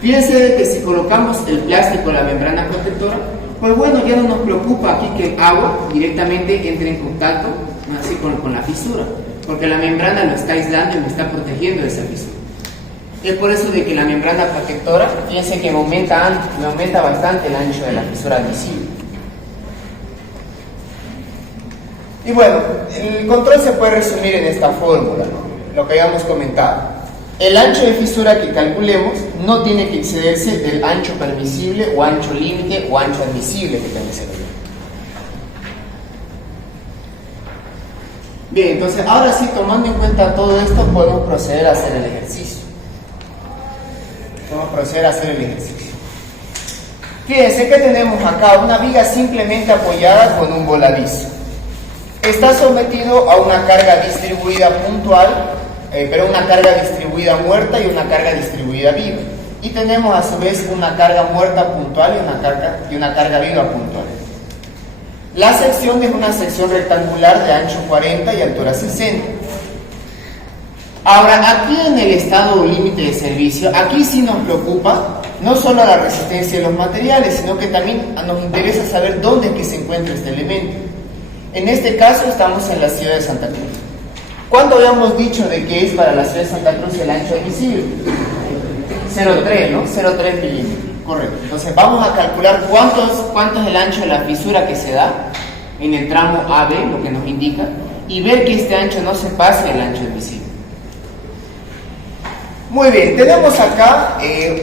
Fíjense que si colocamos el plástico, la membrana protectora, pues bueno, ya no nos preocupa aquí que el agua directamente entre en contacto, ¿no? Así con la fisura, porque la membrana lo está aislando y lo está protegiendo de esa fisura. Es por eso de que la membrana protectora, fíjense que me aumenta bastante el ancho de la fisura admisible. Y bueno, el control se puede resumir en esta fórmula, ¿no? Lo que habíamos comentado. El ancho de fisura que calculemos no tiene que excederse del ancho permisible o ancho límite o ancho admisible que también se ve. Bien, entonces ahora sí, tomando en cuenta todo esto, podemos proceder a hacer el ejercicio. Fíjense que tenemos acá una viga simplemente apoyada con un voladizo. Está sometido a una carga distribuida puntual, pero una carga distribuida muerta y una carga distribuida viva. Y tenemos a su vez una carga muerta puntual y una carga viva puntual. La sección es una sección rectangular de ancho 40 y altura 60. Ahora, aquí en el estado límite de servicio, aquí sí nos preocupa no solo la resistencia de los materiales, sino que también nos interesa saber dónde es que se encuentra este elemento. En este caso estamos en la ciudad de Santa Cruz. ¿Cuánto habíamos dicho de que es para la ciudad de Santa Cruz el ancho admisible? 0,3, ¿no? 0,3 milímetros. Correcto. Entonces vamos a calcular cuánto es el ancho de la fisura que se da en el tramo AB, lo que nos indica, y ver que este ancho no se pase del ancho admisible. Muy bien, tenemos acá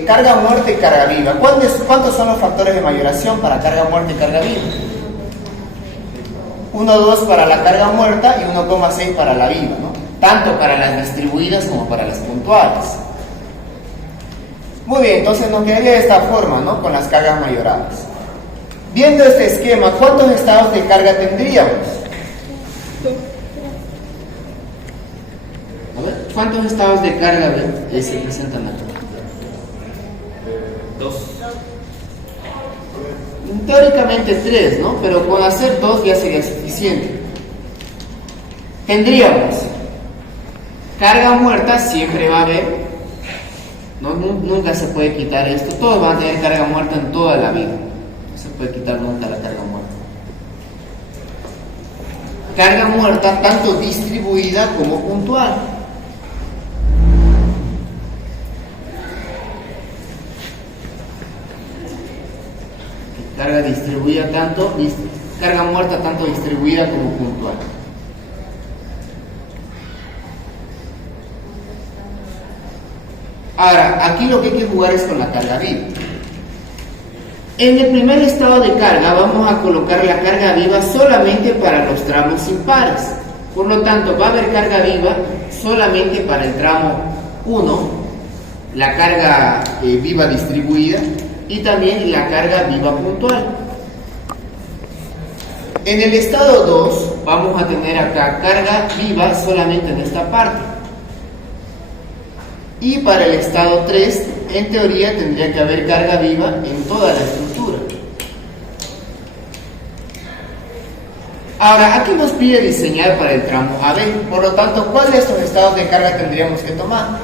carga muerta y carga viva. ¿Cuántos son los factores de mayoración para carga muerta y carga viva? 1,2 para la carga muerta y 1,6 para la viva, ¿no? Tanto para las distribuidas como para las puntuales. Muy bien, entonces nos quedaría de esta forma, ¿no? Con las cargas mayoradas. Viendo este esquema, ¿cuántos estados de carga tendríamos? A ver, ¿cuántos estados de carga se presentan aquí? 2. Teóricamente 3, ¿no? Pero con hacer 2 ya sería suficiente. Tendríamos carga muerta, siempre va a haber, ¿no? Nunca se puede quitar esto. Todos van a tener carga muerta en toda la vida. No se puede quitar nunca la carga muerta. Carga muerta tanto distribuida como puntual. Carga distribuida carga muerta tanto distribuida como puntual. Ahora, aquí lo que hay que jugar es con la carga viva. En el primer estado de carga vamos a colocar la carga viva solamente para los tramos impares. Por lo tanto, va a haber carga viva solamente para el tramo 1, la carga viva distribuida, y también la carga viva puntual. En el estado 2 vamos a tener acá carga viva solamente en esta parte. Y para el estado 3, en teoría tendría que haber carga viva en toda la estructura. Ahora, aquí nos pide diseñar para el tramo AB. Por lo tanto, ¿cuál de estos estados de carga tendríamos que tomar?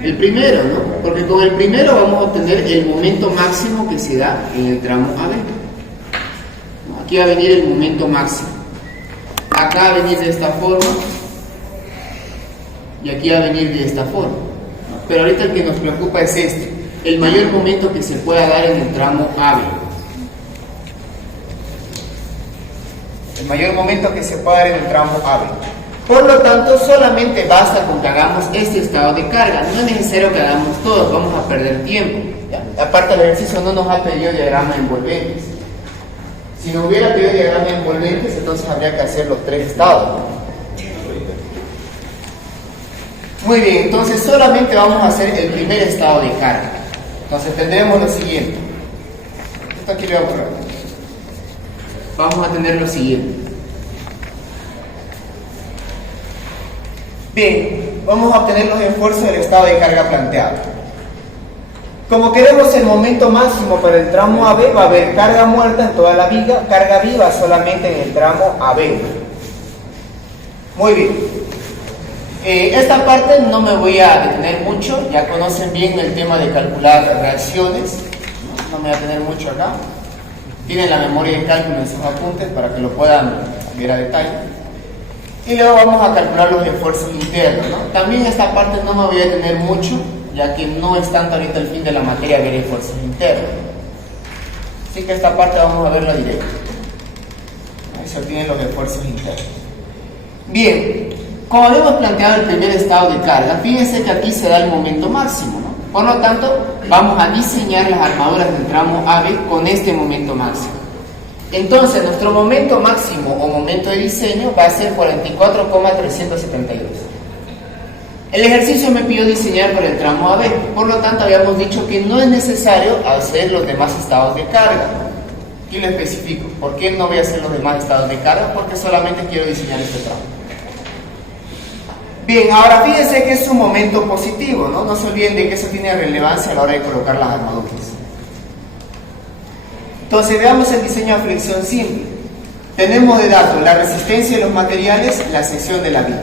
El primero, ¿no? Porque con el primero vamos a obtener el momento máximo que se da en el tramo AB. Aquí va a venir el momento máximo. Acá va a venir de esta forma. Y aquí va a venir de esta forma. Pero ahorita el que nos preocupa es este, el mayor momento que se pueda dar en el tramo AB. El mayor momento que se pueda dar en el tramo AB. Por lo tanto, solamente basta con que hagamos este estado de carga. No es necesario que hagamos todos, vamos a perder tiempo, ¿ya? Aparte, el ejercicio no nos ha pedido diagrama envolventes. Si no hubiera pedido diagrama envolventes, entonces habría que hacer los 3 estados. Muy bien, entonces solamente vamos a hacer el primer estado de carga. Entonces tendremos lo siguiente. Esto aquí lo voy a borrar. Vamos a tener lo siguiente. Bien, vamos a obtener los esfuerzos del estado de carga planteado. Como queremos el momento máximo para el tramo AB, va a haber carga muerta en toda la viga, carga viva solamente en el tramo AB. Muy bien. Esta parte no me voy a detener mucho, ya conocen bien el tema de calcular reacciones, no me voy a detener mucho acá. Tienen la memoria de cálculo en sus apuntes para que lo puedan ver a detalle. Y luego vamos a calcular los esfuerzos internos, ¿no? También esta parte no me voy a detener mucho, ya que no es tanto ahorita el fin de la materia ver esfuerzos internos. Así que esta parte vamos a verla directo. Ahí se obtienen los esfuerzos internos. Bien, como habíamos planteado el primer estado de carga, fíjense que aquí se da el momento máximo, ¿no? Por lo tanto, vamos a diseñar las armaduras del tramo AB con este momento máximo. Entonces, nuestro momento máximo o momento de diseño va a ser 44,372. El ejercicio me pidió diseñar para el tramo AB, por lo tanto habíamos dicho que no es necesario hacer los demás estados de carga. Aquí lo especifico. ¿Por qué no voy a hacer los demás estados de carga? Porque solamente quiero diseñar este tramo. Bien, ahora fíjense que es un momento positivo, ¿no? No se olviden de que eso tiene relevancia a la hora de colocar las armaduras. Entonces veamos el diseño a flexión simple. Tenemos de datos la resistencia de los materiales, la sección de la viga.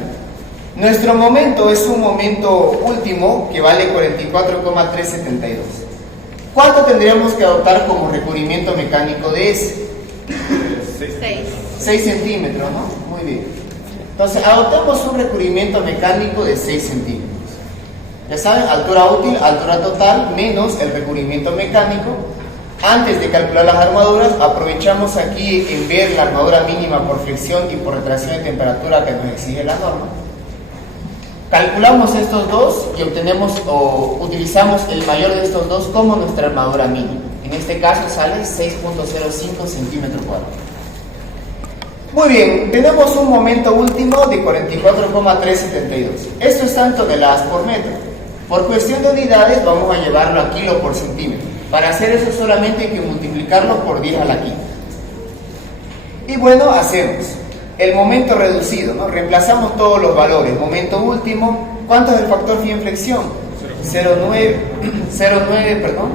Nuestro momento es un momento último que vale 44,372. ¿Cuánto tendríamos que adoptar como recubrimiento mecánico de ese? 6 centímetros, ¿no? Muy bien. Entonces adoptamos un recubrimiento mecánico de 6 centímetros. Ya saben, altura útil, altura total, menos el recubrimiento mecánico. Antes de calcular las armaduras, aprovechamos aquí en ver la armadura mínima por flexión y por retracción de temperatura que nos exige la norma. Calculamos estos dos y obtenemos o utilizamos el mayor de estos dos como nuestra armadura mínima. En este caso sale 6.05 centímetros cuadrados. Muy bien, tenemos un momento último de 44,372. Esto es en toneladas por metro. Por cuestión de unidades vamos a llevarlo a kilo por centímetro. Para hacer eso solamente hay que multiplicarlo por 10 a la quinta. Y bueno, hacemos el momento reducido, ¿no? Reemplazamos todos los valores. Momento último, ¿cuánto es el factor phi en flexión? 0,9, perdón.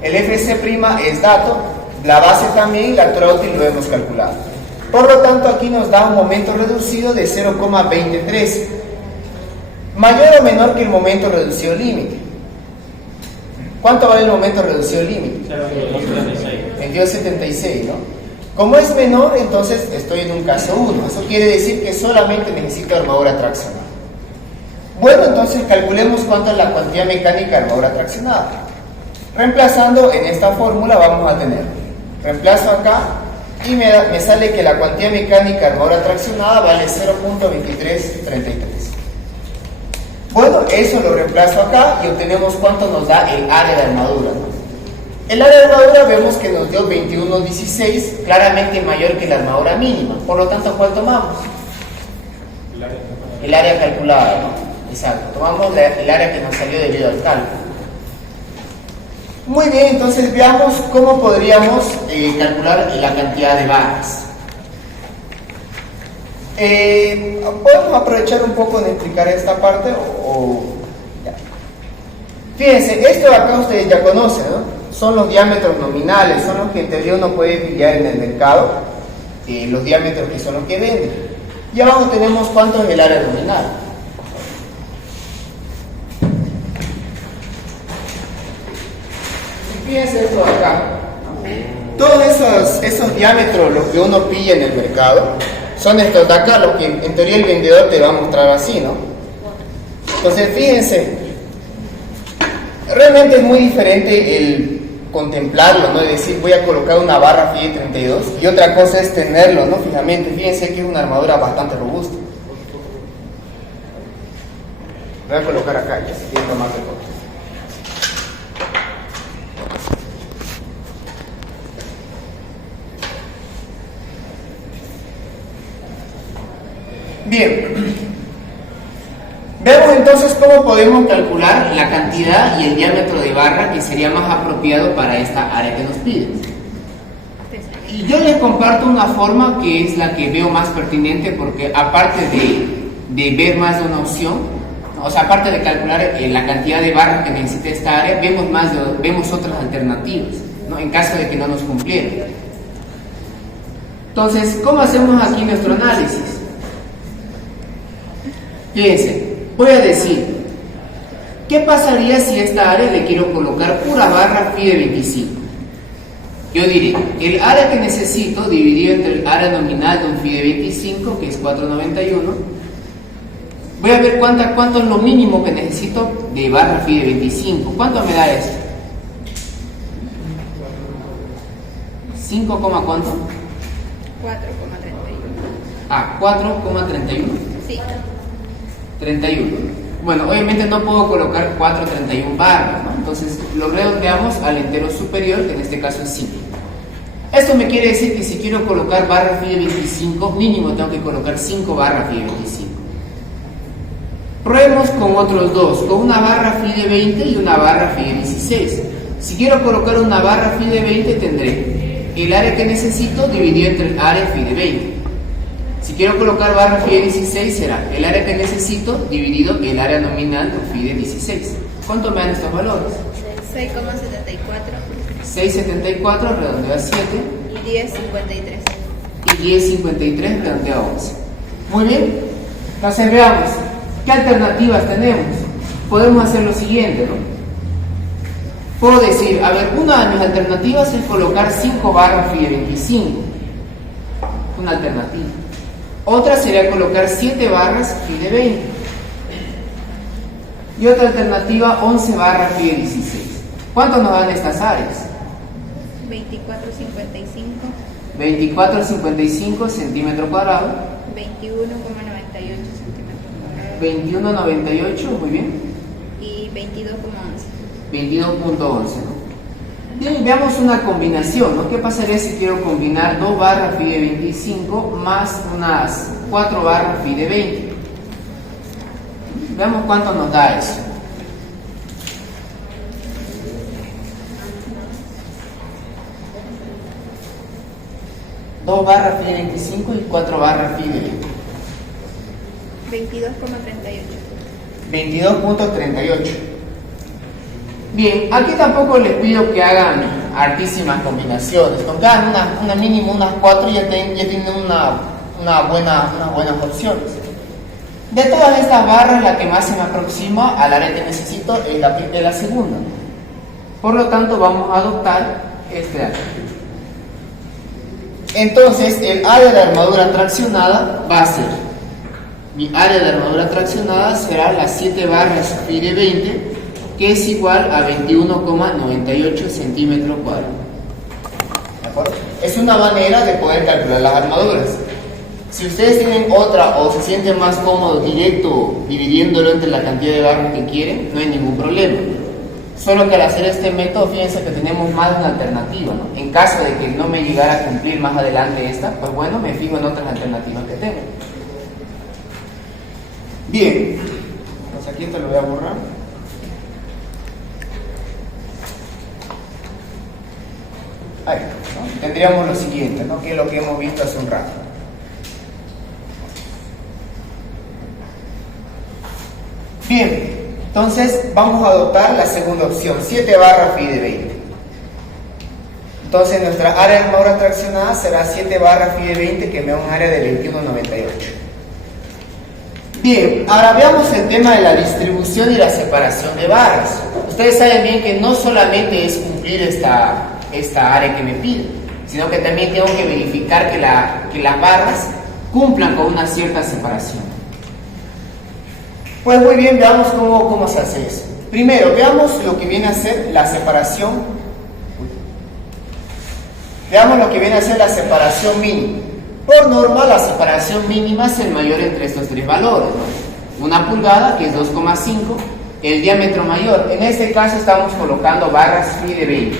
El FC' es dato, la base también y la altura útil lo hemos calculado. Por lo tanto, aquí nos da un momento reducido de 0,23, mayor o menor que el momento reducido límite. ¿Cuánto vale el momento reducido límite? 22,76, ¿no? Como es menor, entonces estoy en un caso 1. Eso quiere decir que solamente necesito armadura traccionada. Bueno, entonces calculemos cuánto es la cuantía mecánica de armadura traccionada. Reemplazando en esta fórmula vamos a tener, reemplazo acá y me sale que la cuantía mecánica de armadura traccionada vale 0.2333. Bueno, eso lo reemplazo acá y obtenemos cuánto nos da el área de armadura, ¿no? El área de armadura vemos que nos dio 21,16, claramente mayor que la armadura mínima. Por lo tanto, ¿cuál tomamos? El área calculada, ¿no? Exacto, tomamos el área que nos salió debido al cálculo. Muy bien, entonces veamos cómo podríamos calcular la cantidad de barras. Podemos aprovechar un poco de explicar esta parte ya. Fíjense, esto de acá ustedes ya conocen, ¿no? Son los diámetros nominales, son los que en teoría uno puede pillar en el mercado, los diámetros que son los que venden. Y abajo tenemos cuánto es el área nominal. Fíjense esto de acá. Todos esos diámetros, los que uno pilla en el mercado, son estos de acá, los que en teoría el vendedor te va a mostrar así, ¿no? Entonces, fíjense, realmente es muy diferente el contemplarlo, ¿no? Es decir, voy a colocar una barra FIDE 32 y otra cosa es tenerlo, ¿no? Fijamente, fíjense que es una armadura bastante robusta. Voy a colocar acá, ya si quieren tomar foto. Bien, veamos entonces cómo podemos calcular la cantidad y el diámetro de barra que sería más apropiado para esta área que nos piden. Y yo les comparto una forma que es la que veo más pertinente porque aparte de ver más de una opción, o sea, aparte de calcular la cantidad de barra que necesita esta área, vemos otras alternativas, ¿no? En caso de que no nos cumplieran. Entonces, ¿cómo hacemos aquí nuestro análisis? Fíjense, voy a decir, ¿qué pasaría si a esta área le quiero colocar pura barra FIDE 25? Yo diré, el área que necesito dividido entre el área nominal de un FIDE 25, que es 491, voy a ver cuánto es lo mínimo que necesito de barra FIDE 25. ¿Cuánto me da esto? 5, ¿cuánto? 4,31. Ah, 4,31. Sí. 31. Bueno, obviamente no puedo colocar 4,31 barras, ¿no? Entonces lo redondeamos al entero superior, que en este caso es 5. Esto me quiere decir que si quiero colocar barra FIDE 25, mínimo tengo que colocar 5 barras FIDE 25. Probemos con otros dos, con una barra FIDE 20 y una barra FIDE 16. Si quiero colocar una barra FIDE 20 tendré el área que necesito dividido entre el área FIDE 20. Si quiero colocar barra FIDE 16 será el área que necesito dividido el área nominal de FIDE 16. ¿Cuánto me dan estos valores? 6,74. 6,74 redondeo a 7. Y 10,53. Y 10,53 redondeo a 11. Muy bien. Entonces veamos, ¿qué alternativas tenemos? Podemos hacer lo siguiente, ¿no? Puedo decir, a ver, una de mis alternativas es colocar 5 barras FIDE 25. Una alternativa. Otra sería colocar 7 barras FIDE 20. Y otra alternativa, 11 barras FIDE 16. ¿Cuánto nos dan estas áreas? 24,55. 24,55 centímetros cuadrados. 21,98 centímetros 21.98, muy bien. Y 22,11. 22.11, ¿no? Bien, veamos una combinación, ¿no? ¿Qué pasaría si quiero combinar 2 barras phi de 25 más unas 4 barras phi de 20? Veamos cuánto nos da eso. Dos barras phi de 25 y 4 barras phi de 20. 22,38. 22.38. Bien, aquí tampoco les pido que hagan hartísimas combinaciones, con que hagan una mínimo unas 4 y ya tienen unas buenas opciones. De todas estas barras, la que más se me aproxima al área que necesito es la segunda. Por lo tanto, vamos a adoptar este área. Entonces, el área de armadura traccionada va a ser, mi área de armadura traccionada será las 7 barras phi de 20, que es igual a 21,98 centímetros cuadrados. ¿De acuerdo? Es una manera de poder calcular las armaduras. Si ustedes tienen otra o se sienten más cómodos directo dividiéndolo entre la cantidad de barras que quieren, no hay ningún problema. Solo que al hacer este método, fíjense que tenemos más de una alternativa, ¿no? En caso de que no me llegara a cumplir más adelante esta, pues bueno, me fijo en otras alternativas que tengo. Bien, pues aquí te lo voy a borrar. Ahí, ¿no? Tendríamos lo siguiente, ¿no? Que es lo que hemos visto hace un rato. Bien, entonces vamos a adoptar la segunda opción, 7 barras phi de 20. Entonces nuestra área de armadura traccionada será 7 barras phi de 20, que me da un área de 21,98. Bien, ahora veamos el tema de la distribución y la separación de barras. Ustedes saben bien que no solamente es cumplir esta área que me pide, sino que también tengo que verificar que las barras cumplan con una cierta separación. Pues muy bien, veamos cómo se hace eso. Primero, veamos lo que viene a ser la separación. Veamos lo que viene a ser la separación mínima. Por norma, la separación mínima es el mayor entre estos tres valores, ¿no? 1 pulgada, que es 2,5, el diámetro mayor. En este caso estamos colocando barras phi de 20.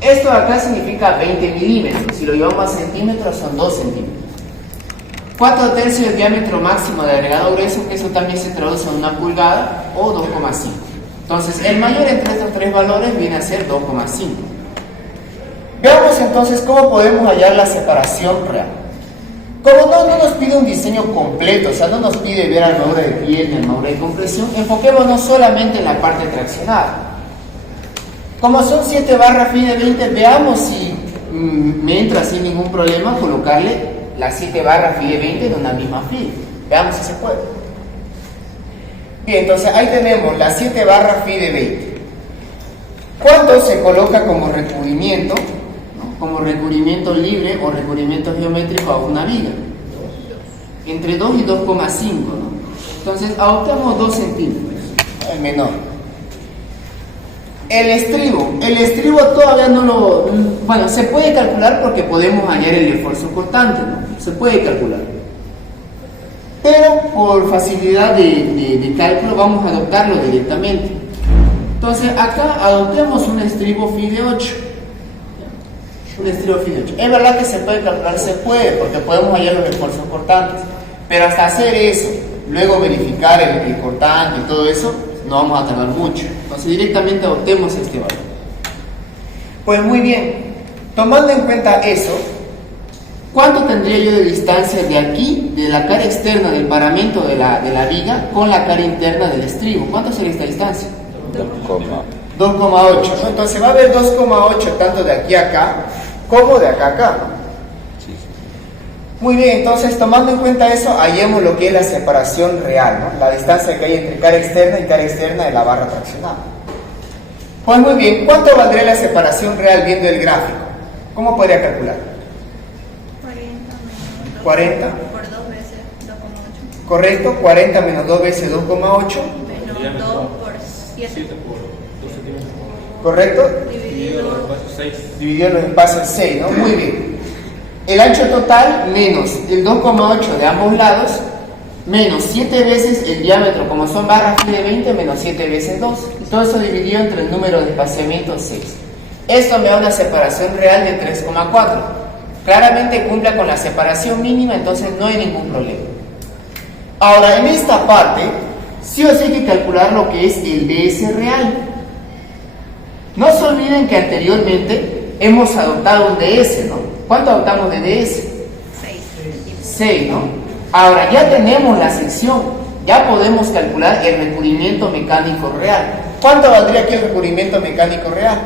Esto acá significa 20 milímetros. Si lo llevamos a centímetros, son 2 centímetros. 4/3 el diámetro máximo de agregado grueso, que eso también se traduce en 1 pulgada o 2,5. Entonces, el mayor entre estos tres valores viene a ser 2,5. Veamos entonces cómo podemos hallar la separación real. Como no nos pide un diseño completo, o sea, no nos pide ver armadura de piel ni armadura de compresión, enfoquémonos solamente en la parte traccionada. Como son 7 barras phi de 20, veamos si me entra sin ningún problema colocarle las 7 barras phi de 20 en una misma fila. Veamos si se puede. Bien, entonces ahí tenemos las 7 barras phi de 20. ¿Cuánto se coloca como recubrimiento? ¿No? Como recubrimiento libre o recubrimiento geométrico a una viga. Entre 2 y 2,5, ¿no? Entonces adoptamos 2 centímetros, el menor. El estribo todavía no lo... Bueno, se puede calcular porque podemos hallar el esfuerzo cortante, ¿no? Se puede calcular. Pero por facilidad de cálculo vamos a adoptarlo directamente. Entonces acá adoptemos un estribo phi de 8. Un estribo phi de 8. Es verdad que se puede calcular, se puede, porque podemos hallar los esfuerzos cortantes. Pero hasta hacer eso, luego verificar el cortante y todo eso, no vamos a tardar mucho. Entonces directamente adoptemos este valor. Pues muy bien, tomando en cuenta eso, ¿cuánto tendría yo de distancia de aquí, de la cara externa del paramento de la viga, con la cara interna del estribo? ¿Cuánto sería esta distancia? 2,8, ¿no? Entonces va a haber 2,8 tanto de aquí a acá como de acá a acá, ¿no? Muy bien, entonces tomando en cuenta eso, hallemos lo que es la separación real, ¿no? La distancia que hay entre cara externa y cara externa de la barra traccionada. Pues muy bien, ¿cuánto valdría la separación real viendo el gráfico? ¿Cómo podría calcular? 40 por 2 veces 2,8. Correcto, 40 menos 2 veces 2,8. Menos 2 por 7. 7 por 2 centímetros. Correcto, Dividido Dividido por 6. dividido en los espacios 6, ¿no? Muy bien. El ancho total menos el 2,8 de ambos lados menos 7 veces el diámetro, como son barras de 20, menos 7 veces 2. Y todo eso dividido entre el número de espaciamiento 6. Esto me da una separación real de 3,4. Claramente cumple con la separación mínima, entonces no hay ningún problema. Ahora, en esta parte, sí o sí hay que calcular lo que es el DS real. No se olviden que anteriormente hemos adoptado un DS, ¿no? ¿Cuánto adoptamos de DS? 6. 6, ¿no? Ahora ya tenemos la sección, ya podemos calcular el recubrimiento mecánico real. ¿Cuánto valdría aquí el recubrimiento mecánico real?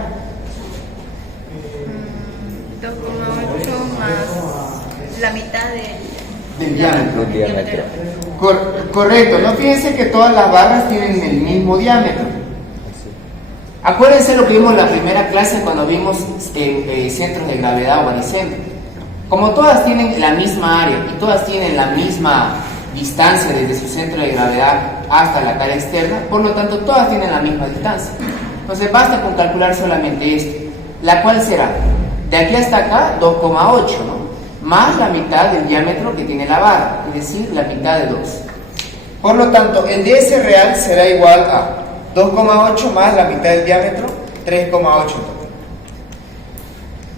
2,8 más la mitad Del diámetro. Diámetro. Correcto, no fíjense que todas las barras tienen el mismo diámetro. Acuérdense lo que vimos en la primera clase cuando vimos centros de gravedad o baricentros. Como todas tienen la misma área y todas tienen la misma distancia desde su centro de gravedad hasta la cara externa, por lo tanto todas tienen la misma distancia. Entonces basta con calcular solamente esto, la cual será de aquí hasta acá 2,8, ¿no? Más la mitad del diámetro que tiene la barra, es decir, la mitad de 2. Por lo tanto, el DS real será igual a 2,8 más la mitad del diámetro, 3,8.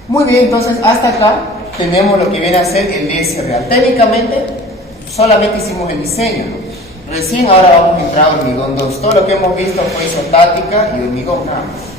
Muy bien, entonces hasta acá tenemos lo que viene a ser el DS real. Técnicamente, solamente hicimos el diseño, ¿no? Recién ahora vamos a entrar a hormigón 2. Todo lo que hemos visto fue isotática y hormigón nada más.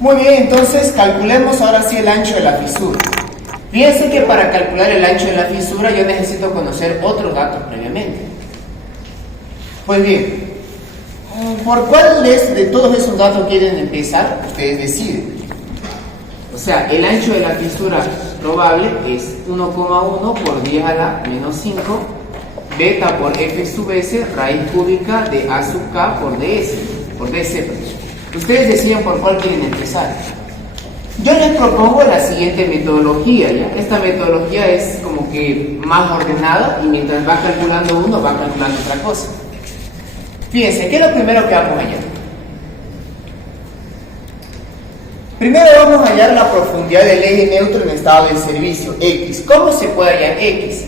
Muy bien, entonces calculemos ahora sí el ancho de la fisura. Fíjense que para calcular el ancho de la fisura yo necesito conocer otros datos previamente. Pues bien, ¿por cuál de todos esos datos quieren empezar? Ustedes deciden. O sea, el ancho de la fisura probable es 1,1 por 10 a la menos 5 beta por F sub S raíz cúbica de A sub K por DS, por DC. Ustedes deciden por cuál quieren empezar. Yo les propongo la siguiente metodología, ¿ya? Esta metodología es como que más ordenada y mientras va calculando uno, va calculando otra cosa. Fíjense, ¿qué es lo primero que vamos a hallar? Primero vamos a hallar la profundidad del eje neutro en estado de servicio, X. ¿Cómo se puede hallar X?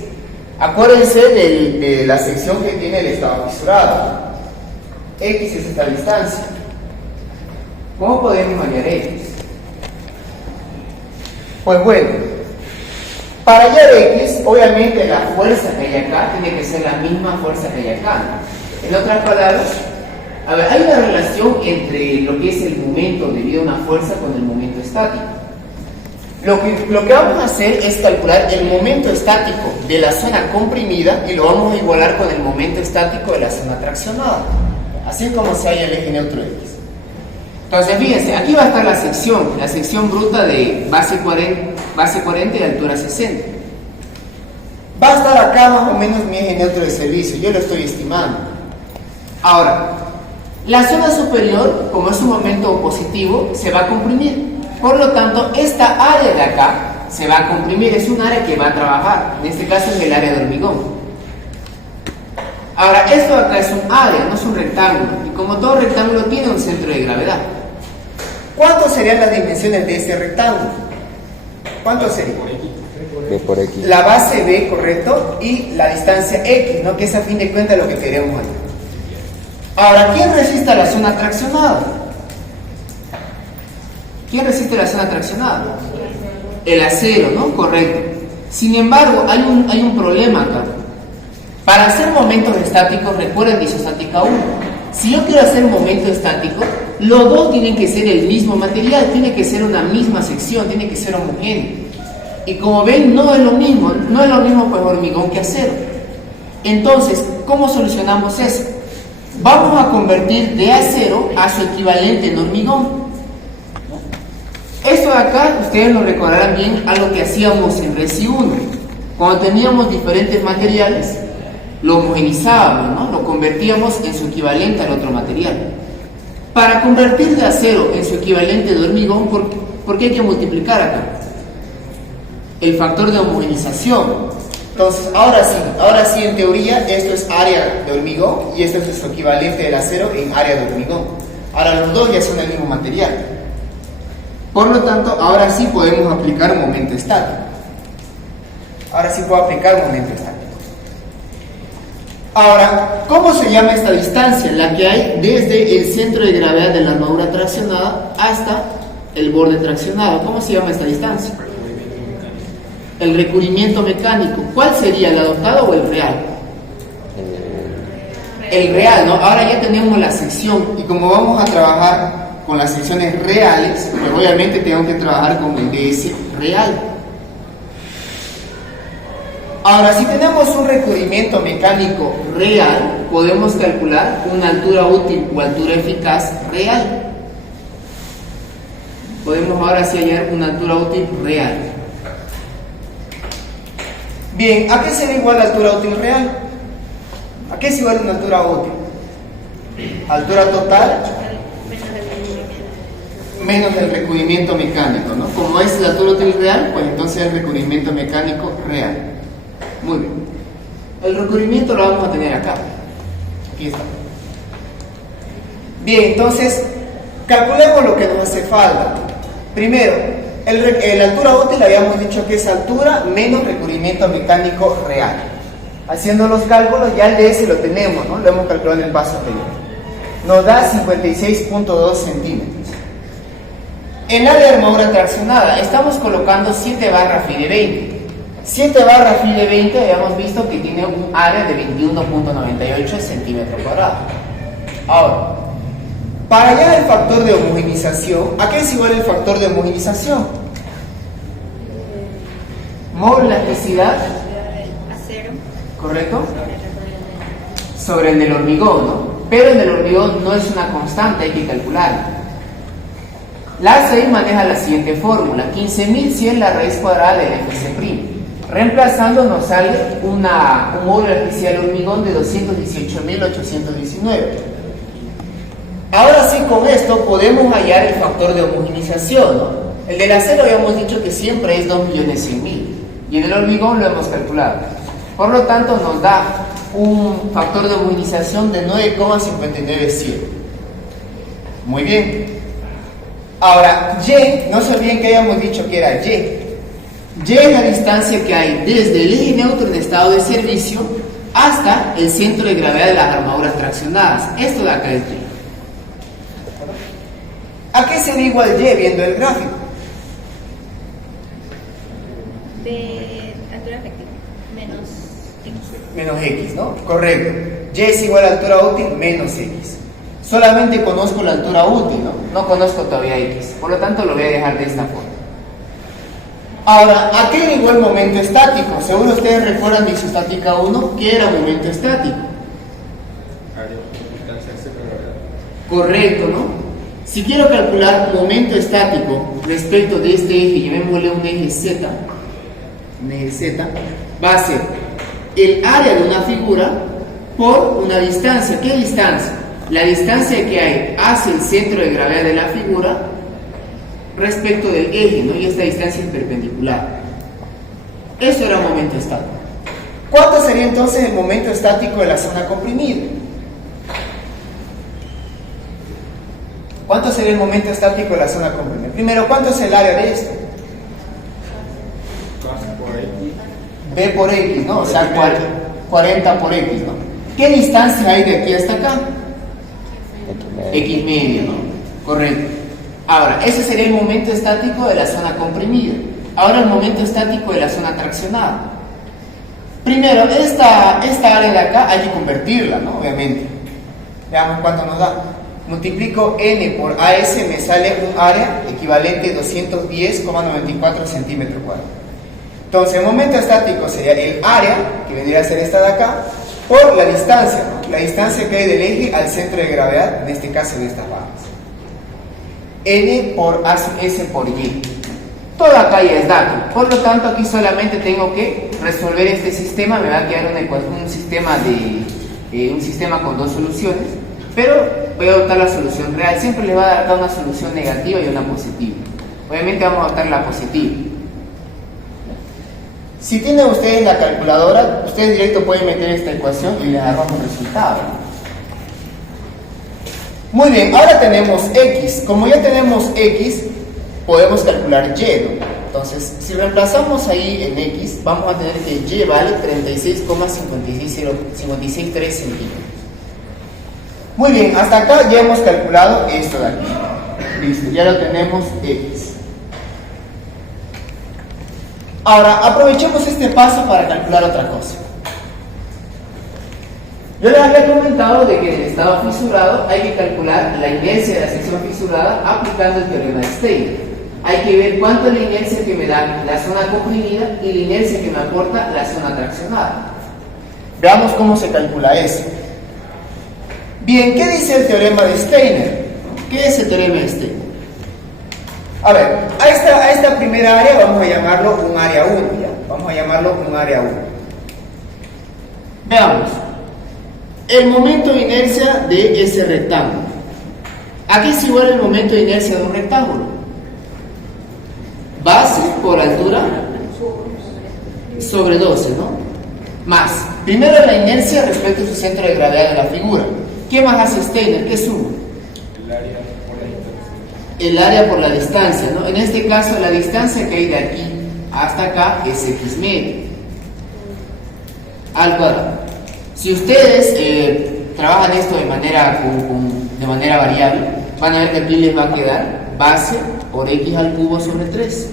Acuérdense de la sección que tiene el estado fisurado. X es esta distancia. ¿Cómo podemos hallar X? Pues bueno, para hallar X, obviamente la fuerza que hay acá tiene que ser la misma fuerza que hay acá. En otras palabras, a ver, hay una relación entre lo que es el momento debido a una fuerza con el momento estático. Lo que vamos a hacer es calcular el momento estático de la zona comprimida y lo vamos a igualar con el momento estático de la zona traccionada, así como se halla el eje neutro X. Entonces, fíjense, aquí va a estar la sección bruta de base 40 y altura 60. Va a estar acá más o menos mi eje neutro de servicio, yo lo estoy estimando. Ahora, la zona superior, como es un momento positivo, se va a comprimir. Por lo tanto, esta área de acá se va a comprimir, es un área que va a trabajar, en este caso es el área de hormigón. Ahora, esto de acá es un área, no es un rectángulo, y como todo rectángulo tiene un centro de gravedad. ¿Cuántas serían las dimensiones de este rectángulo? ¿Cuánto sería? B por X. La base B, correcto, y la distancia X, ¿no? Que es a fin de cuentas lo que queremos hallar. Ahora, ¿quién resiste a la zona traccionada? ¿Quién resiste la zona traccionada? El acero, ¿no? Correcto. Sin embargo, hay un problema acá. Para hacer momentos estáticos, recuerden de isostática 1. Si yo quiero hacer un momento estático, los dos tienen que ser el mismo material, tiene que ser una misma sección, tiene que ser homogéneo. Y como ven, no es lo mismo pues hormigón que acero. Entonces, ¿cómo solucionamos eso? Vamos a convertir de acero a su equivalente en hormigón. Esto de acá, ustedes lo recordarán bien, algo que hacíamos en Resi 1. Cuando teníamos diferentes materiales, lo homogenizábamos, ¿no? Lo convertíamos en su equivalente al otro material. Para convertir de acero en su equivalente de hormigón, ¿por qué hay que multiplicar acá? El factor de homogenización. Entonces, ahora sí, en teoría, esto es área de hormigón y esto es su equivalente del acero en área de hormigón. Ahora los dos ya son el mismo material. Por lo tanto, ahora sí podemos aplicar momento estático. Ahora sí puedo aplicar momento estático. Ahora, ¿cómo se llama esta distancia? La que hay desde el centro de gravedad de la armadura traccionada hasta el borde traccionado. ¿Cómo se llama esta distancia? El recubrimiento mecánico. ¿Cuál sería, el adoptado o el real? El real, ¿no? Ahora ya tenemos la sección y como vamos a trabajar con las secciones reales, pues obviamente tengo que trabajar con el DS real. Ahora, si tenemos un recubrimiento mecánico real, podemos calcular una altura útil o altura eficaz real. Podemos ahora sí hallar una altura útil real. Bien, ¿a qué será igual la altura útil real? ¿A qué es igual una altura útil? Altura total menos el recubrimiento mecánico, ¿no? Como es la altura útil real, pues entonces el recubrimiento mecánico real. Muy bien. El recubrimiento lo vamos a tener acá. Aquí está. Bien, entonces, calculemos lo que nos hace falta. Primero, la altura útil habíamos dicho que es altura menos recubrimiento mecánico real. Haciendo los cálculos, ya el DS lo tenemos, ¿no? Lo hemos calculado en el paso anterior. Nos da 56.2 centímetros. En área de armadura traccionada, estamos colocando 7 barras FI de 20. 7 barras FI de 20 habíamos visto que tiene un área de 21.98 centímetros cuadrados. Ahora, para hallar el factor de homogenización, ¿a qué es igual el factor de homogenización? Mol elasticidad, acero, ¿correcto? Sobre el del hormigón, ¿no? Pero el del hormigón no es una constante, hay que calcularla. La ACI maneja la siguiente fórmula: 15.100 la raíz cuadrada del FC'. Reemplazando nos sale un módulo de elasticidad del hormigón de 218.819. Ahora sí, con esto podemos hallar el factor de homogenización, ¿no? El del acero habíamos dicho que siempre es 2.100.000 y el del hormigón lo hemos calculado. Por lo tanto, nos da un factor de homogenización de 9,597. Muy bien. Ahora, Y, no se olviden que habíamos dicho que era Y. Y es la distancia que hay desde el eje neutro en estado de servicio hasta el centro de gravedad de las armaduras traccionadas. Esto de acá es Y. ¿A qué sería igual Y viendo el gráfico? de altura efectiva, menos X. Menos X, ¿no? Correcto. Y es igual a altura útil menos X. Solamente conozco la altura útil, ¿no? No conozco todavía X. Por lo tanto, lo voy a dejar de esta forma. Ahora, ¿a qué era igual momento estático? Seguro ustedes recuerdan de isostática 1, ¿qué era momento estático? Correcto, ¿no? Si quiero calcular momento estático respecto de este eje, llamémosle un eje Z, va a ser el área de una figura por una distancia. ¿Qué distancia? La distancia que hay hacia el centro de gravedad de la figura respecto del eje, ¿no? Y esta distancia es perpendicular. Eso era momento estático. ¿Cuánto sería entonces el momento estático de la zona comprimida? ¿Cuánto sería el momento estático de la zona comprimida? Primero, ¿cuánto es el área de esto? B por X, ¿no? O sea, 40 por X, ¿no? ¿Qué distancia hay de aquí hasta acá? X medio, ¿no? Correcto. Ahora, ese sería el momento estático de la zona comprimida. Ahora el momento estático de la zona traccionada. Primero, esta área de acá hay que convertirla, ¿no? Obviamente. Veamos cuánto nos da. Multiplico N por AS, me sale un área equivalente a 210,94 centímetros cuadrados. Entonces, el momento estático sería el área, que vendría a ser esta de acá, por la distancia, ¿no? La distancia que hay del eje al centro de gravedad, en este caso de estas barras. N por S por Y. Todo acá ya es dato. Por lo tanto, aquí solamente tengo que resolver este sistema. Me va a quedar un sistema con dos soluciones. Pero voy a adoptar la solución real. Siempre les va a dar una solución negativa y una positiva. Obviamente vamos a adoptar la positiva. Si tienen ustedes la calculadora, ustedes directo pueden meter esta ecuación y les arroja un resultado. Muy bien, ahora tenemos X. Como ya tenemos X, podemos calcular Y, ¿no? Entonces, si reemplazamos ahí en X, vamos a tener que Y vale 36,5663 centímetros. Muy bien, hasta acá ya hemos calculado esto de aquí. Listo, ya lo tenemos X. Ahora, aprovechemos este paso para calcular otra cosa. Yo les había comentado de que en el estado fisurado hay que calcular la inercia de la sección fisurada aplicando el teorema de Steiner. Hay que ver cuánto es la inercia que me da la zona comprimida y la inercia que me aporta la zona traccionada. Veamos cómo se calcula eso. Bien, ¿qué dice el teorema de Steiner? ¿Qué es el teorema de Steiner? A ver, a esta primera área vamos a llamarlo un área 1, ¿ya? Vamos a llamarlo un área 1. Veamos. El momento de inercia de ese rectángulo. ¿A qué es igual el momento de inercia de un rectángulo? Base por altura sobre 12, ¿no? Más. Primero la inercia respecto a su centro de gravedad de la figura. ¿Qué más hace Steiner? ¿Qué suma? El área por la distancia, ¿no? En este caso, la distancia que hay de aquí hasta acá es X medio al cuadrado. Si ustedes trabajan esto de manera variable, van a ver que aquí les va a quedar base por X al cubo sobre 3.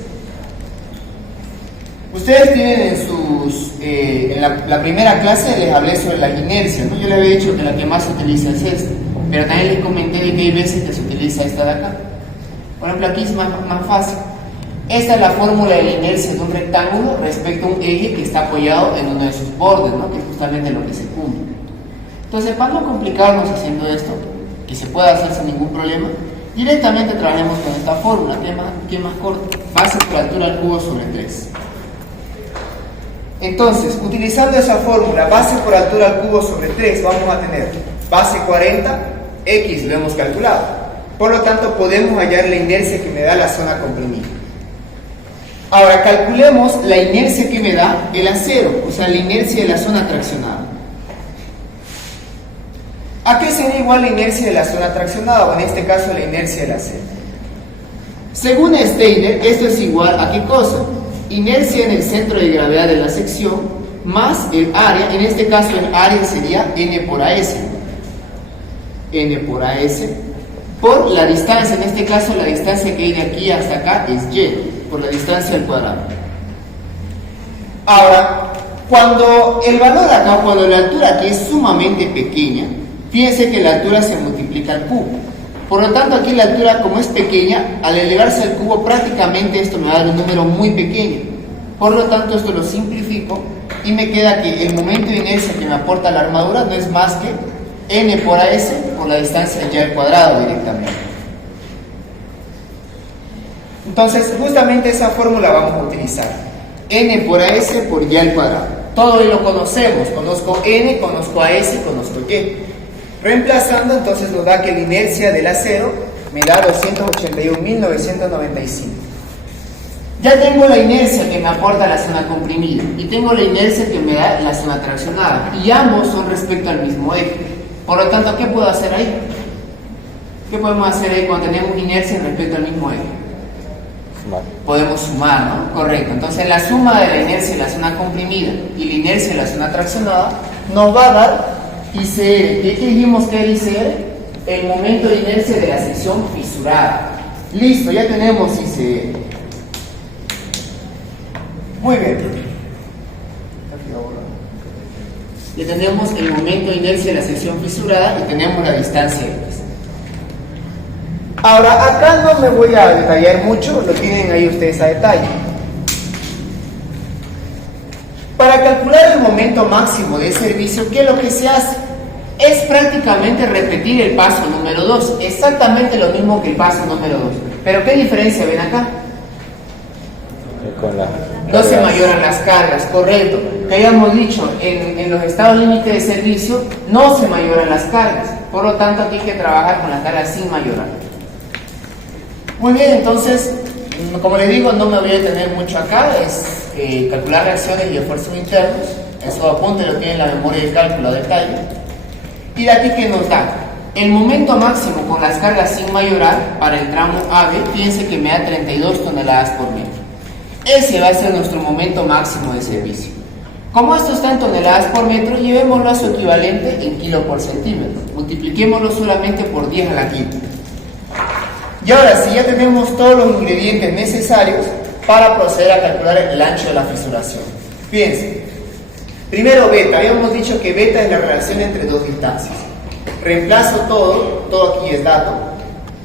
Ustedes tienen en sus en la primera clase les hablé sobre la inercia, ¿no? Yo les había dicho que la que más se utiliza es esta, pero también les comenté de que hay veces que se utiliza esta de acá. Por ejemplo, aquí es más fácil. Esta es la fórmula de la inercia de un rectángulo respecto a un eje que está apoyado en uno de sus bordes, ¿no? Que es justamente lo que se cumple. Entonces, para no complicarnos haciendo esto, que se puede hacer sin ningún problema, directamente trabajemos con esta fórmula, que es más corta. Base por altura al cubo sobre 3. Entonces, utilizando esa fórmula, base por altura al cubo sobre 3, vamos a tener base 40, X lo hemos calculado. Por lo tanto, podemos hallar la inercia que me da la zona comprimida. Ahora, calculemos la inercia que me da el acero, o sea, la inercia de la zona traccionada. ¿A qué sería igual la inercia de la zona traccionada? O en este caso, la inercia del acero. Según Steiner, esto es igual a ¿qué cosa? Inercia en el centro de gravedad de la sección más el área, en este caso el área sería N por AS. N por AS por la distancia, en este caso la distancia que hay de aquí hasta acá es Y, por la distancia al cuadrado. Ahora, cuando el valor acá, cuando la altura aquí es sumamente pequeña, fíjense que la altura se multiplica al cubo. Por lo tanto, aquí la altura, como es pequeña, al elevarse al cubo, prácticamente esto me va a dar un número muy pequeño. Por lo tanto, esto lo simplifico y me queda que el momento de inercia que me aporta la armadura no es más que N por AS por la distancia Y al cuadrado directamente. Entonces, justamente esa fórmula vamos a utilizar. N por AS por Y al cuadrado. Todo lo conocemos. Conozco N, conozco AS y conozco Y. Reemplazando, entonces nos da que la inercia del acero me da 281.995. Ya tengo la inercia que me aporta la zona comprimida y tengo la inercia que me da la zona traccionada, y ambos son respecto al mismo eje. Por lo tanto, ¿qué puedo hacer ahí? ¿Qué podemos hacer ahí cuando tenemos inercia respecto al mismo eje? Sumar. Podemos sumar, ¿no? Correcto. Entonces, la suma de la inercia de la zona comprimida y la inercia de la zona traccionada nos va a dar ICR. ¿Qué dijimos que era ICR? El momento de inercia de la sección fisurada. Listo, ya tenemos ICR. Muy bien. Ya tenemos el momento de inercia de la sección fisurada y tenemos la distancia X. Ahora, acá no me voy a detallar mucho, lo tienen ahí ustedes a detalle. Para calcular el momento máximo de servicio, ¿qué es lo que se hace? Es prácticamente repetir el paso número 2, exactamente lo mismo que el paso número 2. Pero ¿qué diferencia ven acá? Con la No se mayoran las cargas, correcto. Que habíamos dicho, en los estados límite de servicio no se mayoran las cargas. Por lo tanto, aquí hay que trabajar con las cargas sin mayorar. Muy bien, entonces, Como les digo, no me voy a detener mucho acá, es calcular reacciones y esfuerzos internos. Eso apunte, lo tiene en la memoria de cálculo a detalle. Y de aquí que nos da el momento máximo con las cargas sin mayorar para el tramo AB, fíjense que me da 32 toneladas por metro. Ese va a ser nuestro momento máximo de servicio. Como esto está en toneladas por metro, llevémoslo a su equivalente en kilo por centímetro. Multipliquémoslo solamente por 10 a la quinta. Y ahora sí, ya tenemos todos los ingredientes necesarios para proceder a calcular el ancho de la fisuración. Fíjense, primero beta. Habíamos dicho que beta es la relación entre dos distancias. Reemplazo todo aquí es dato,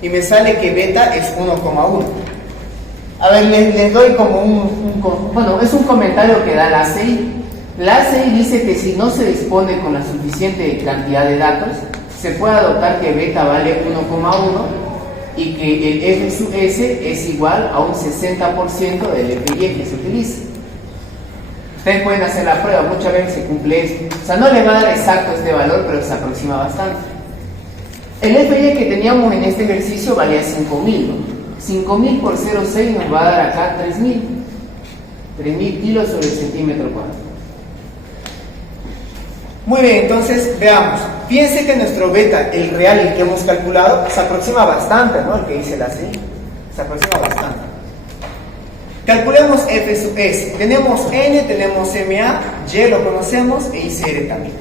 y me sale que beta es 1,1. A ver, les doy como bueno, es un comentario que da la ACI. La ACI dice que si no se dispone con la suficiente cantidad de datos, se puede adoptar que beta vale 1,1 y que el F sub S es igual a un 60% del FY que se utiliza. Ustedes pueden hacer la prueba, muchas veces se cumple esto. O sea, no les va a dar exacto este valor, pero se aproxima bastante. El FY que teníamos en este ejercicio valía 5.000, ¿no? 5.000 por 0,6 nos va a dar acá 3.000. 3.000 kilos sobre el centímetro cuadrado. Muy bien, entonces veamos. Fíjense que nuestro beta, el real, el que hemos calculado, se aproxima bastante, ¿no? El que dice la C. Se aproxima bastante. Calculemos F sub S. Tenemos N, tenemos MA, Y lo conocemos e ICR también.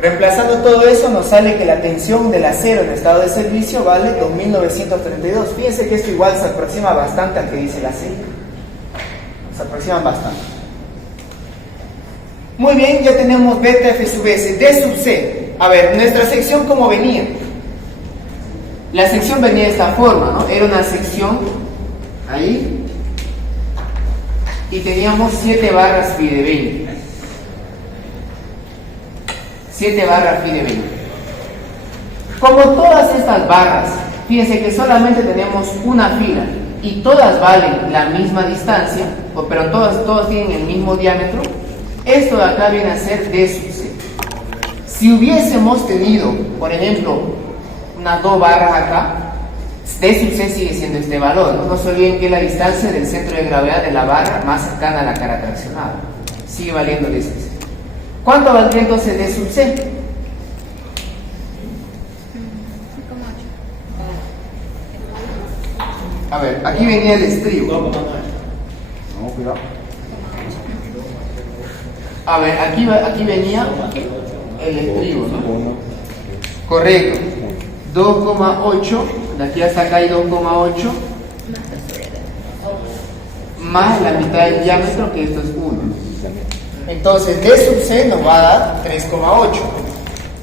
Reemplazando todo eso nos sale que la tensión del acero en estado de servicio vale 2.932. Fíjense que esto igual se aproxima bastante al que dice la C. Se aproximan bastante. Muy bien, ya tenemos beta F sub S. D sub C. A ver, nuestra sección ¿cómo venía? La sección venía de esta forma, ¿no? Era una sección ahí y teníamos 7 barras phi de 20. 7 barras phi de 20. Como todas estas barras, fíjense que solamente tenemos una fila y todas valen la misma distancia, pero todas tienen el mismo diámetro. Esto de acá viene a ser D sub C. Si hubiésemos tenido, por ejemplo, unas 2 barras acá, D sub C sigue siendo este valor. No se olviden que es la distancia del centro de gravedad de la barra más cercana a la cara traccionada. Sigue valiendo D sub C. ¿Cuánto valdría entonces D sub C? 5,8. A ver, aquí venía el estribo. No, cuidado. A ver, aquí venía el estribo, ¿no? Correcto. 2,8, de aquí hasta acá hay 2,8 más la mitad del diámetro, que esto es 1. Entonces D sub C nos va a dar 3,8.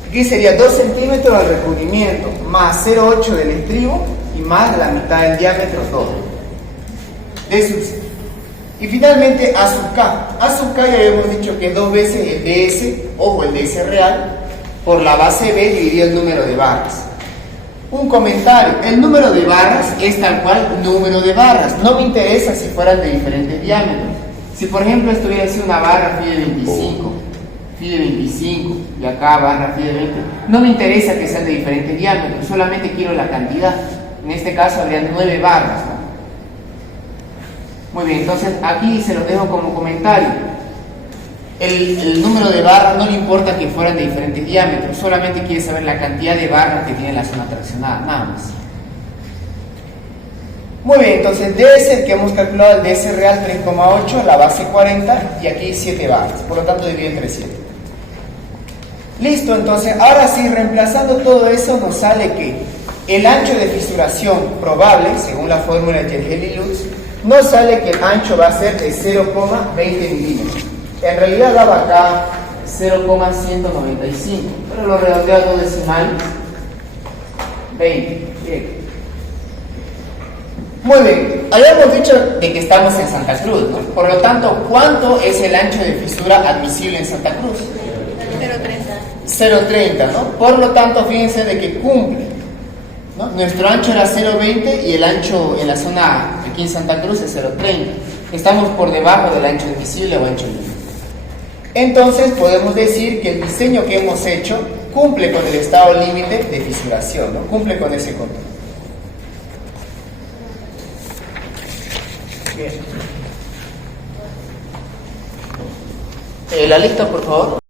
Aquí sería 2 centímetros al recubrimiento más 0,8 del estribo y más la mitad del diámetro todo. D sub C. Y finalmente A sub K. A sub K ya habíamos dicho que es 2 veces el DS, ojo, el DS real, por la base B dividido el número de barras. Un comentario, el número de barras es tal cual número de barras. No me interesa si fueran de diferentes diámetros. Si por ejemplo estuviera así una barra phi de 25, y acá barra phi de 20, no me interesa que sean de diferentes diámetros, solamente quiero la cantidad. En este caso habría 9 barras, ¿no? Muy bien, entonces aquí se los dejo como comentario. El número de barras no le importa que fueran de diferentes diámetros, solamente quiere saber la cantidad de barras que tiene la zona traccionada, nada más. Muy bien, entonces DS, el que hemos calculado, el DS real 3,8, la base 40 y aquí 7 barras, por lo tanto divide entre 7. Listo, entonces ahora sí, reemplazando todo eso nos sale que el ancho de fisuración probable, según la fórmula de Gergel y Lutz, nos sale que el ancho va a ser de 0,20 milímetros. En realidad daba acá 0,195, pero lo redondeo a 2 decimales, 20. Bien. Muy bien, habíamos dicho de que estamos en Santa Cruz, ¿no? Por lo tanto, ¿cuánto es el ancho de fisura admisible en Santa Cruz? 0,30. 0,30, ¿no? Por lo tanto, fíjense de que cumple, ¿no? Nuestro ancho era 0,20 y el ancho en la zona aquí en Santa Cruz es 0,30. Estamos por debajo del ancho admisible o ancho límite. Entonces podemos decir que el diseño que hemos hecho cumple con el estado límite de fisuración, ¿no? Cumple con ese control. La lista, por favor.